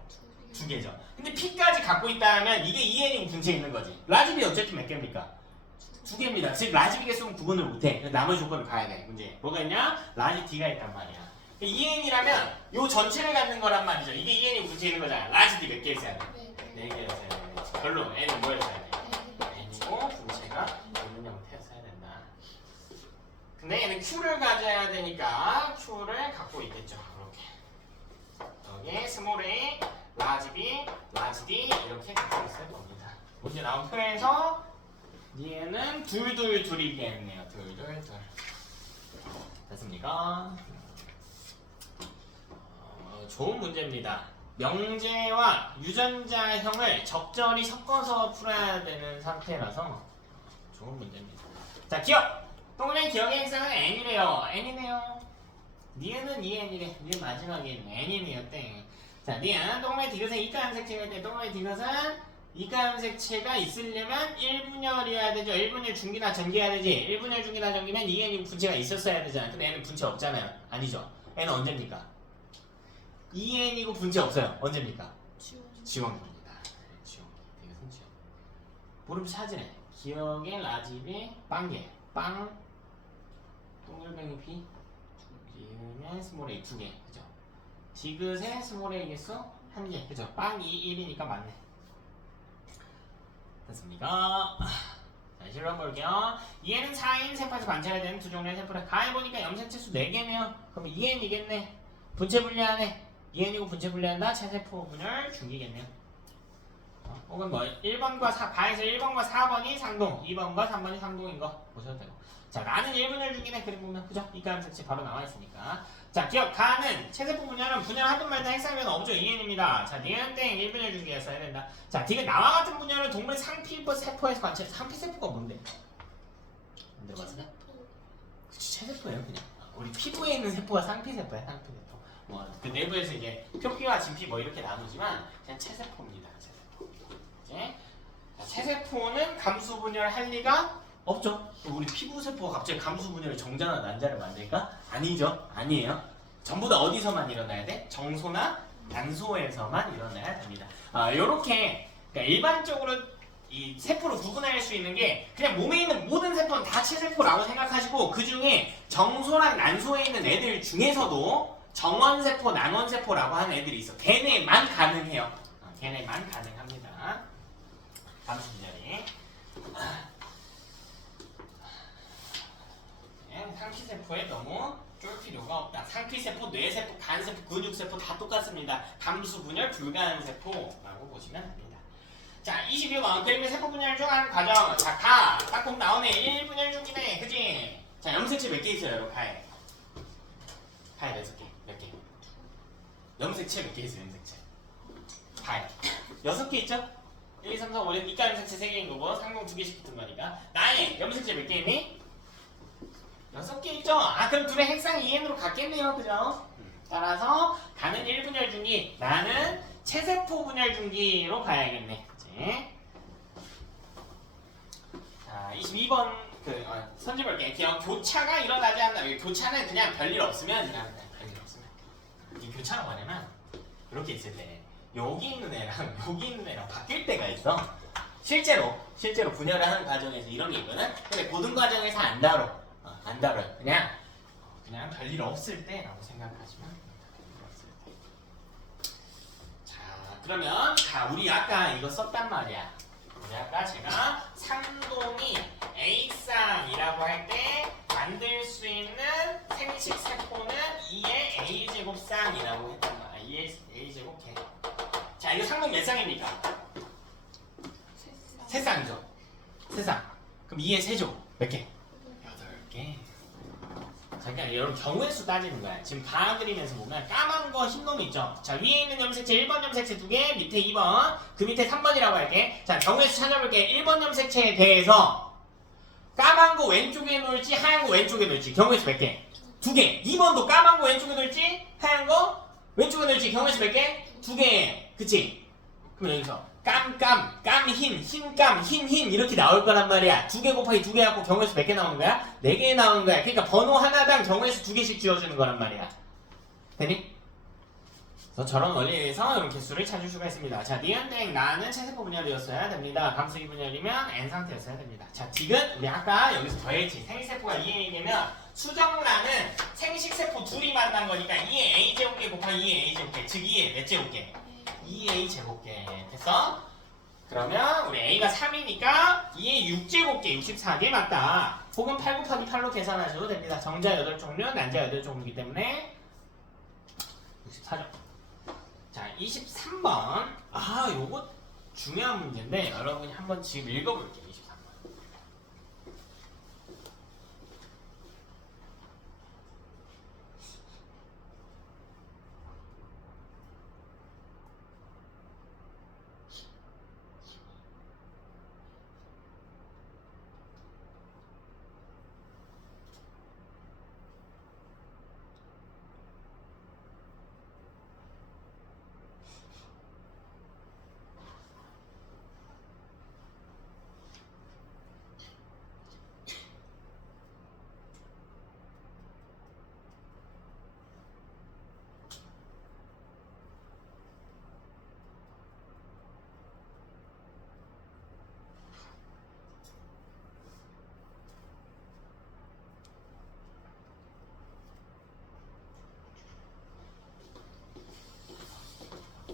두 개죠. 근데 P까지 갖고 있다 하면 이게 2N이고 분체 있는 거지. 라지 B 어쨌든 몇 개입니까? 두 개입니다. 즉 라지 B 개수는 구분을 못해. 나머지 조건을 봐야 돼. 문제. 뭐가 있냐? 라지 D가 있단 말이야. 2N이라면 요 전체를 갖는 거란 말이죠. 이게 2N이고 분체 있는 거잖아. 라지 D 몇 개 있어야 돼? 네 개 있어야 돼. 결론 N은 뭐였어야 돼? N이고 분체가 있는 형태였어야 된다. 근데 얘는 Q를 가져야 되니까 Q를 갖고 있겠죠. 이렇게. 여기 스몰 a, 라지 b, 라지 d 이렇게 갖고 있을 겁니다. 문제 나온 표에서 얘는 둘이겠네요. 둘. 됐습니까? 좋은 문제입니다. 명제와 유전자형을 적절히 섞어서 풀어야 되는 상태라서 좋은 문제입니다. 자, 기억! 동그라미 기억의 행사는 n이래요. n이네요. 니은은 2n이래. 니은 마지막에 있네. n이네요. 땡. 자, 니은 동그라미 디귿은 이가함색체가 있대. 동그라미 디귿은 이가함색체가 있으려면 1분열이어야 되죠. 1분열 중기나 전기해야 되지. 1분열 중기나 전기면 2n이 분체가 있었어야 되잖아. 근데 n은 분체 없잖아요. 아니죠. n은 언제입니까? 2n이고 분체 없어요. 언제입니까? 지원기입니다. 지원기. 디귿은 지원기. 물음표 찾으네. 기억의 라집의 빵개. 빵 동글뱅이 피 기음의 스몰 A 2개. 그죠? 디귿의 스몰 A 개수 1개. 그죠? 빵이 1이니까 맞네. 됐습니까? 자, 실로 한번 볼게요. 얘는 4인 세포에서 관찰해야 되는 두 종류의 세포를 가해보니까 염색체 수 4개네요. 그럼 2n이겠네. 분체 분리하네. 2n이고 분체 분리한다. 체세포 분열 중기겠네요. 혹은 뭐 1번과 4, 가에서 1번과 4번이 상동, 2번과 3번이 상동인 거 보셔도 되고. 자, 나는 1분열 중기네. 그림 보면 그죠? 이가함색체 바로 나와 있으니까. 자, 기억 가는 체세포 분열은 분열하든 말든 핵상변 없죠. 2n입니다. 자, 니은 땡 1분열 중기였어야 된다. 자, 디귿 나와 같은 분열은 동물 상피부 세포에서 관찰. 상피세포가 뭔데? 안 들어봤어요? 그치, 체세포예요 그냥. 우리 피부에 있는 세포가 상피세포야. 상피세포. 뭐 그 내부에서 이제 표피와 진피 뭐 이렇게 나누지만 그냥 체세포입니다. 체세포. 이제 자, 체세포는 감수 분열할 리가 없죠. 우리 피부 세포가 갑자기 감수 분열을 정자나 난자를 만들까? 아니죠. 아니에요. 전부 다 어디서만 일어나야 돼? 정소나 난소에서만 일어나야 됩니다. 요렇게 그러니까 일반적으로 이 세포를 구분할 수 있는 게 그냥 몸에 있는 모든 세포는 다 체세포라고 생각하시고 그 중에 정소랑 난소에 있는 애들 중에서도 정원세포, 난원세포라고 하는 애들이 있어. 걔네만 가능해요. 걔네만 가능합니다. 감수 분열이. 상피세포에 너무 쫄 필요가 없다. 상피세포, 뇌세포, 간세포, 근육세포 다 똑같습니다. 감수 분열 불가한 세포라고 보시면 됩니다. 자, 22번 그림의 세포 분열 중 한 과정. 자, 가. 딱 보면 나오네. 1분열 중이네. 그지? 자, 염색체 몇 개 있어요, 여러분? 가에. 가에 6개. 몇 개? 염색체 몇 개 있어요, 염색체? 가에. 6개 있죠? 1, 2, 3, 4, 5, 6, 이가 염색체 3개인 거고 상공 2개씩 붙은 거니까. 나에 염색체 몇 개 있니? 6개 있죠? 그럼 둘의 핵상 2n으로 갔겠네요. 그죠? 따라서 가는 1분열 중기, 나는 체세포 분열 중기로 가야겠네. 그치? 자, 22번 선지 볼게. 기억 교차가 일어나지 않나. 교차는 그냥 별일 없으면 일어납니다. 별일 없으면. 이 교차가 뭐냐면 이렇게 있을 때 여기 있는 애랑 여기 있는 애랑 바뀔 때가 있어. 실제로 분열을 하는 과정에서 이런 게 있거든. 근데 고등 과정에서 안 다뤄. 안 다뤄요. 그냥 별일 없을 때라고 생각하시면 됩니다. 자, 그러면 우리 아까 이거 썼단 말이야. 우리 아까 제가 상동이 A쌍이라고 할 때 만들 수 있는 생식 세포는 2의 A제곱쌍이라고 했단 말이야. 2의 A제곱 개. 자, 이거 상동 몇 쌍입니까? 세 쌍이죠. 세 쌍. 그럼 2의 세조 몇 개? 8개. 잠깐 여러분 경우의 수 따지는 거야. 지금 바 그림에서 보면 까만 거 흰 놈 있죠. 자, 위에 있는 염색체 1번 염색체 2개, 밑에 2번, 그 밑에 3번이라고 할게. 자, 경우의 수 찾아볼게. 1번 염색체에 대해서 까만 거 왼쪽에 놓을지 하얀 거 왼쪽에 놓을지 경우의 수 몇 개? 2개. 2번도 까만 거 왼쪽에 놓을지 하얀 거 왼쪽에 놓을지 경우의 수 몇 개? 2개. 그치? 그럼 여기서 깜흰, 흰 이렇게 나올 거란 말이야. 2개 곱하기 2개 갖고 경우의 수 몇 개 나오는 거야? 4개 나오는 거야. 그러니까 번호 하나당 경우의 수 2개씩 지워주는 거란 말이야. 되니? 그래서 저런 원리에 의해서 이런 개수를 찾을 수가 있습니다. 자, 니은땡 나는 체세포 분열이었어야 됩니다. 감수기 분열이면 N 상태였어야 됩니다. 자, 디귿 우리 아까 여기서 더했지. 생식세포가 2A이 되면 수정란은 생식세포 둘이 만난 거니까 2의 A제곱계 곱하기 2의 A제곱계 즉 2의 몇 제곱계? 2A 제곱계. 됐어? 그러면 우리 A가 3이니까 2의 6제곱계 64개 맞다. 혹은 8 곱하기 8로 계산하셔도 됩니다. 정자 8종류, 난자 8종류이기 때문에 64점. 자, 23번. 요거 중요한 문제인데 여러분이 한번 지금 읽어볼게요. 23번.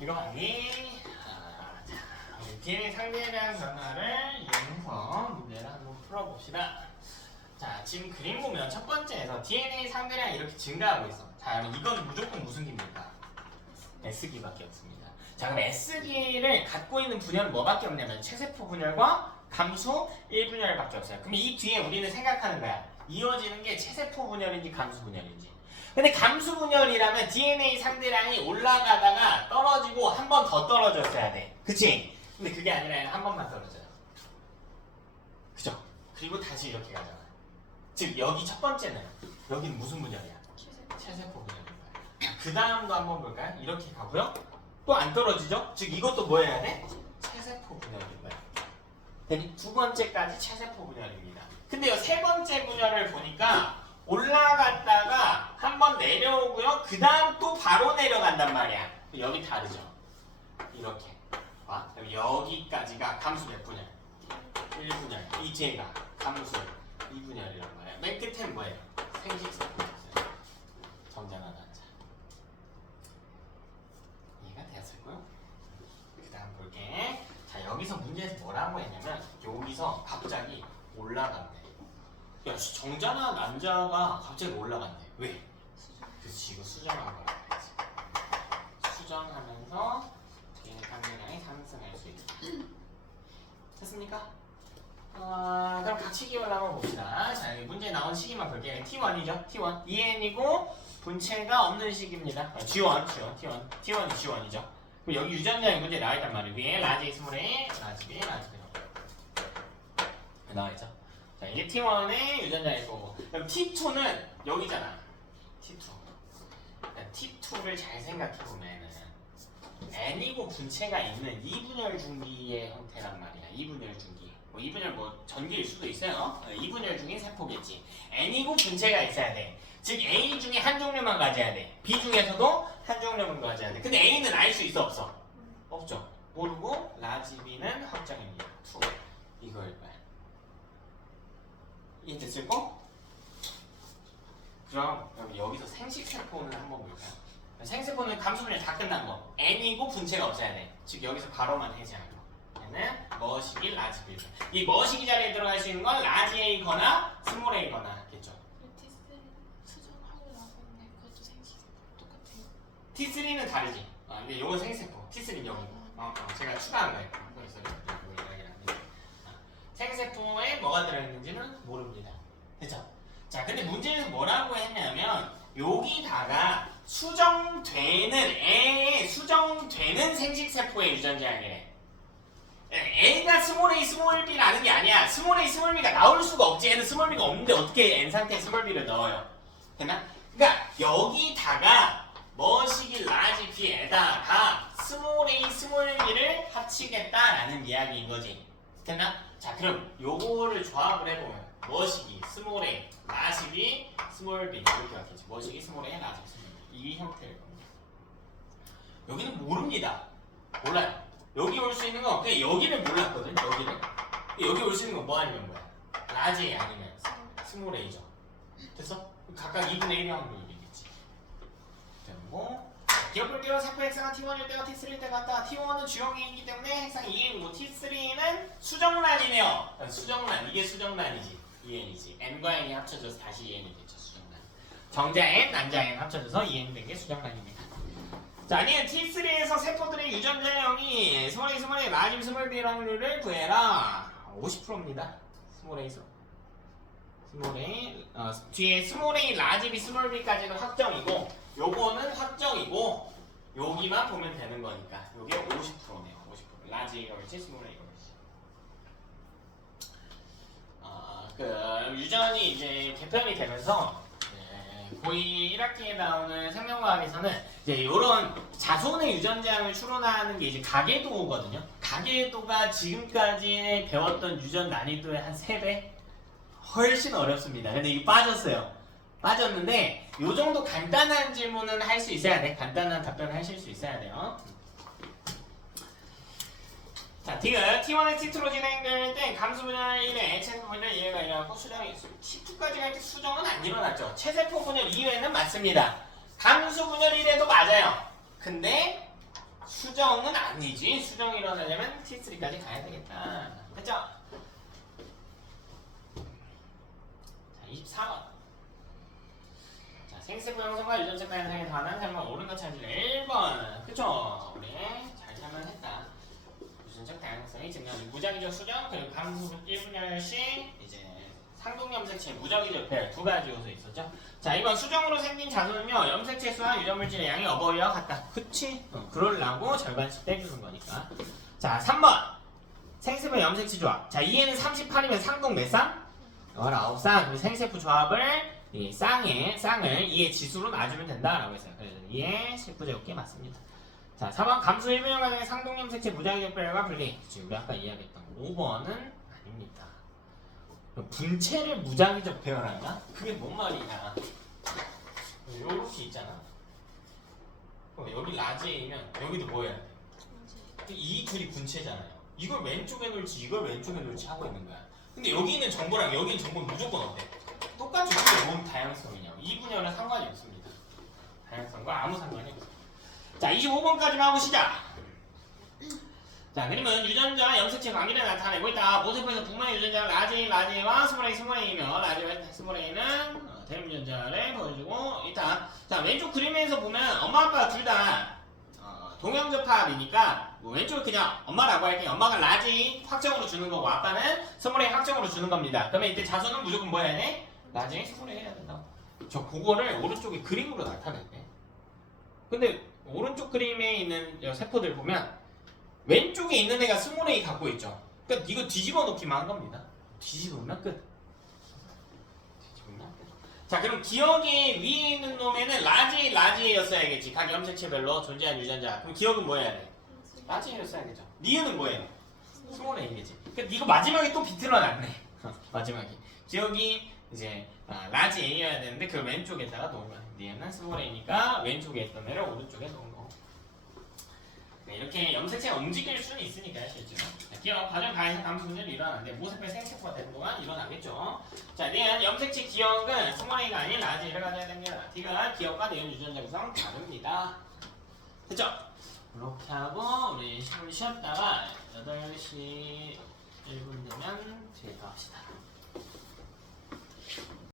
이거 아니. 자, 우리 DNA 상대량 변화를 이용해서 문제를 한번 풀어봅시다. 자, 지금 그림 보면 첫 번째에서 DNA 상대량이 이렇게 증가하고 있어. 자, 이건 무조건 무슨 기입니까? S기밖에 없습니다. 자, 그럼 S기를 갖고 있는 분열은 뭐밖에 없냐면 체세포 분열과 감소 1분열밖에 없어요. 그럼 이 뒤에 우리는 생각하는 거야. 이어지는 게 체세포 분열인지 감소 분열인지. 근데 감소 분열이라면 DNA 상대량이 올라가다가 떨어지고 한 번 더 떨어졌어야 돼. 그치? 근데 그게 아니라 한 번만 떨어져요. 그죠? 그리고 다시 이렇게 가잖아. 즉 여기 첫 번째는 여기는 무슨 분열이야? 체세포 분열인 거야. 그 다음도 한번 볼까요? 이렇게 가고요. 또 안 떨어지죠? 즉 이것도 뭐 해야 돼? 체세포 분열인 거야. 되니 두 번째까지 체세포 분열입니다. 근데 이 세 번째 분열을 보니까 올라갔다가 한번 내려오고요. 그 다음 또 바로 내려간단 말이야. 여기 다르죠? 이렇게. 봐. 여기까지가 감수 몇 분열? 1분열. 이제가 감수 2분열이란 말이야. 맨 끝에는 뭐예요? 생식세포였어요. 정자나 난자. 이해가 되었을 거요? 그 다음 볼게. 자, 여기서 문제에서 뭐라고 했냐면 여기서 갑자기 올라간대. 야, 정자나 난자가 갑자기 올라간대. 왜? 그렇지, 이거 수정한 거야. 수정하면서 DNA 상대량이 상승할 수 있다. 됐습니까? 그럼 각 시기를 한번 봅시다. 자, 여기 문제에 나온 시기만 볼게요. T1이죠? T1. EN이고 분체가 없는 시기입니다. G1, T1. T1이 G1이죠. 그럼 여기 유전자의 문제 나와있단 말이에요. 위에 라지 A, 스몰 A, 라지 B, 라지 B 나와있죠? 자, 이게 T1의 유전자일 거고. 그럼 T2는 여기잖아. T2. T2를 잘 생각해보면은 N이고 분체가 있는 2분열 중기의 형태란 말이야. 2분열 중기. 뭐 2분열 뭐 전기일 수도 있어요. 2분열 중인 세포겠지. N이고 분체가 있어야 돼. 즉 A 중에 한 종류만 가져야 돼. B 중에서도 한 종류만 가져야 돼. 근데 A는 알 수 있어 없어? 없죠. 모르고 라지 B는 확정입니다. 2. 이거일 거야. 이해됐을 거? 그럼 여기서 생식세포는 한번 볼까요? 생식세포는 감수분열 다 끝난 거. N이고 분체가 없어야 돼. 즉 여기서 바로만 해제한 거. 얘는 머시기 라지 B. 이 머시기 자리에 들어갈 수 있는 건 라지 A거나 스몰 A거나 하겠죠. T3 수정하고 나왔는데 그것도 생식세포 똑같아요. T3는 다르지. 근데 이건 생식세포. T3는 여기. 제가 추가한 거예요. 그래서 이거 이야기를 합니다. 생식세포에 뭐가 들어있는지는 모릅니다. 됐죠? 자, 근데 문제에서 뭐라고 했냐면 여기다가 수정되는 생식세포의 유전자량이래. A가 스몰 A, 스몰 B라는 게 아니야. 스몰 A, 스몰 B가 나올 수가 없지. 얘는 스몰 B가 없는데 어떻게 N 상태에 스몰 B를 넣어요? 됐나? 그러니까 여기다가 머시기 라지 B에다가 스몰 A, 스몰 B를 합치겠다라는 이야기인 거지. 됐나? 자, 그럼 요거를 조합을 해보면 머시기, 스몰 A, 라지 B, 스몰 B 이렇게 왔겠지. 머시기, 스몰 A, 라지 B, 스몰 B 이 형태일 겁니다. 여기는 모릅니다. 몰라요. 여기 올 수 있는 거 그냥 여기를 몰랐거든. 여기 올 수 있는 거 뭐 아니면 뭐야? 라지 A 아니면 스몰 A죠. 됐어? 각각 2분의 1의 확률이겠지. 되고 기억볼게요. 세포 핵상은 T1일 때가 T3일 때 같다. T1은 주형이기 때문에 핵상 2N이고 T3는 수정란이네요. 수정란, 이게 수정란이지. 2N이지. N과 N이 합쳐져서 다시 2N이 됐죠. 수정란. 정자 N, 난자 N 합쳐져서 2N 된 게 수정란입니다. 자, 아니면 T3에서 세포들의 유전자형이 스몰 A, 스몰 A, 라지 B, 스몰 B 확률을 구해라. 50%입니다. 스몰 A, 스몰 A, 뒤에 스몰 A, 라지 B, 스몰 B까지는 확정이고 요거는 확정이고 여기만 보면 되는 거니까 요게 50%네요. 50%. 라지 A가 그렇지, 스몰 A가 그렇지. 그 유전이 이제 개편이 되면서 고2 1학기에 나오는 생명과학에서는 이제 이런 자손의 유전자형을 추론하는 게 이제 가계도거든요. 가계도가 지금까지 배웠던 유전 난이도의 한 3배? 훨씬 어렵습니다. 근데 이게 빠졌는데 요 정도 간단한 질문은 할 수 있어야 돼. 간단한 답변을 하실 수 있어야 돼요. 자, T1에 T2로 진행될 때 감수 분열 1에 체세포 분열 2회가 일어나고 수정이 T2까지 갈 때 수정은 안 일어났죠. 체세포 분열 2회는 맞습니다. 감수 분열 1회도 맞아요. 근데 수정은 아니지. 수정이 일어나려면 T3까지 가야 되겠다. 됐죠? 자, 24번. 자, 생세부 형성과 유전체 현상에 관한 설명 옳은것 찾으래. 1번. 그쵸? 우리 잘 설명했다. 유전적 다양성이 증가하는 무작위적 수정 그리고 감수 1분열시 이제 상동염색체 무작위적 배열 두 가지 요소 있었죠. 자, 이번 수정으로 생긴 자손은요 염색체 수와 유전물질의 양이 어버이와 같다. 그치? 그러려고 절반씩 떼주는 거니까. 자, 3번 생세포 염색체 조합. 자, 이에는 38이면 상동 몇 쌍? 19쌍. 그리고 생세포 조합을 이 쌍을 2의 지수로 놔주면 된다라고 했어요. 그래서 2의 19제곱기 맞습니다. 자, 4번 감수 1분열 과정의 상동 염색체 무작위적 배열과 분리. 지금 우리 아까 이야기했던 거. 5번은 아닙니다. 분체를 무작위적 배열한다? 그게 뭔 말이냐? 요렇게 있잖아. 그럼 여기 라지에이면 여기도 뭐 해야 돼? 이 둘이 분체잖아요. 이걸 왼쪽에 놓을지 이걸 왼쪽에 놓을지 하고 있는 거야. 근데 여기 있는 정보랑 여기 있는 정보는 무조건 어때? 똑같이. 그게 뭔 다양성이냐고. 이 분열은 상관이 없습니다. 다양성과 아무 상관이 없어요. 자, 25번까지만 하고 시작. 자, 그러면 유전자 염색체 관계를 나타내고 있다. 모세포에서 부모의 유전자가 라지와 스몰A이며 라지와 스몰A는 대립 유전자를 보여주고 있다. 자, 왼쪽 그림에서 보면 엄마 아빠가 둘 다 동형접합이니까 왼쪽을 그냥 엄마라고 할게요. 엄마가 라지 확정으로 주는 거고 아빠는 스몰A 확정으로 주는 겁니다. 그러면 이때 자손은 무조건 뭐 해야 돼? 라지 스몰A 해야 된다고. 저 그거를 오른쪽에 그림으로 나타낼게. 근데 오른쪽 그림에 있는 세포들 보면 왼쪽에 있는 애가 스몰 A 갖고 있죠. 그러니까 이거 뒤집어 놓기만 한 겁니다. 뒤집으면 끝. 뒤집으면 끝. 자, 그럼 기억이 위에 있는 놈에는 라지였어야겠지. 각 염색체별로 존재한 유전자. 그럼 기억은 뭐 해야 돼? 라지였어야겠죠. 니은은 뭐예요? 스몰 A겠지. 그러니까 이거 마지막에 또 비틀어 놨네. 마지막에 기억이 이제 라지 A여야 되는데 그 왼쪽에다가 놓은 거야. 니은은 스몰 A니까 왼쪽에 있던 애를 오른쪽에 놓은 거. 네, 이렇게 염색체가 움직일 수는 있으니까요, 실제로. 기억 과정 가에서 감수 분열이 일어나는데 모세포의 생체포가 되는 동안 일어나겠죠. 자, 니은 염색체 기억은 스몰 A가 아닌 라지 A를 가져야 됩니다. T가 기억과 니은 유전자 구성 다릅니다. 됐죠? 이렇게 하고 우리 10분 쉬었다가 8시 1분 되면 뒤에 또 합시다.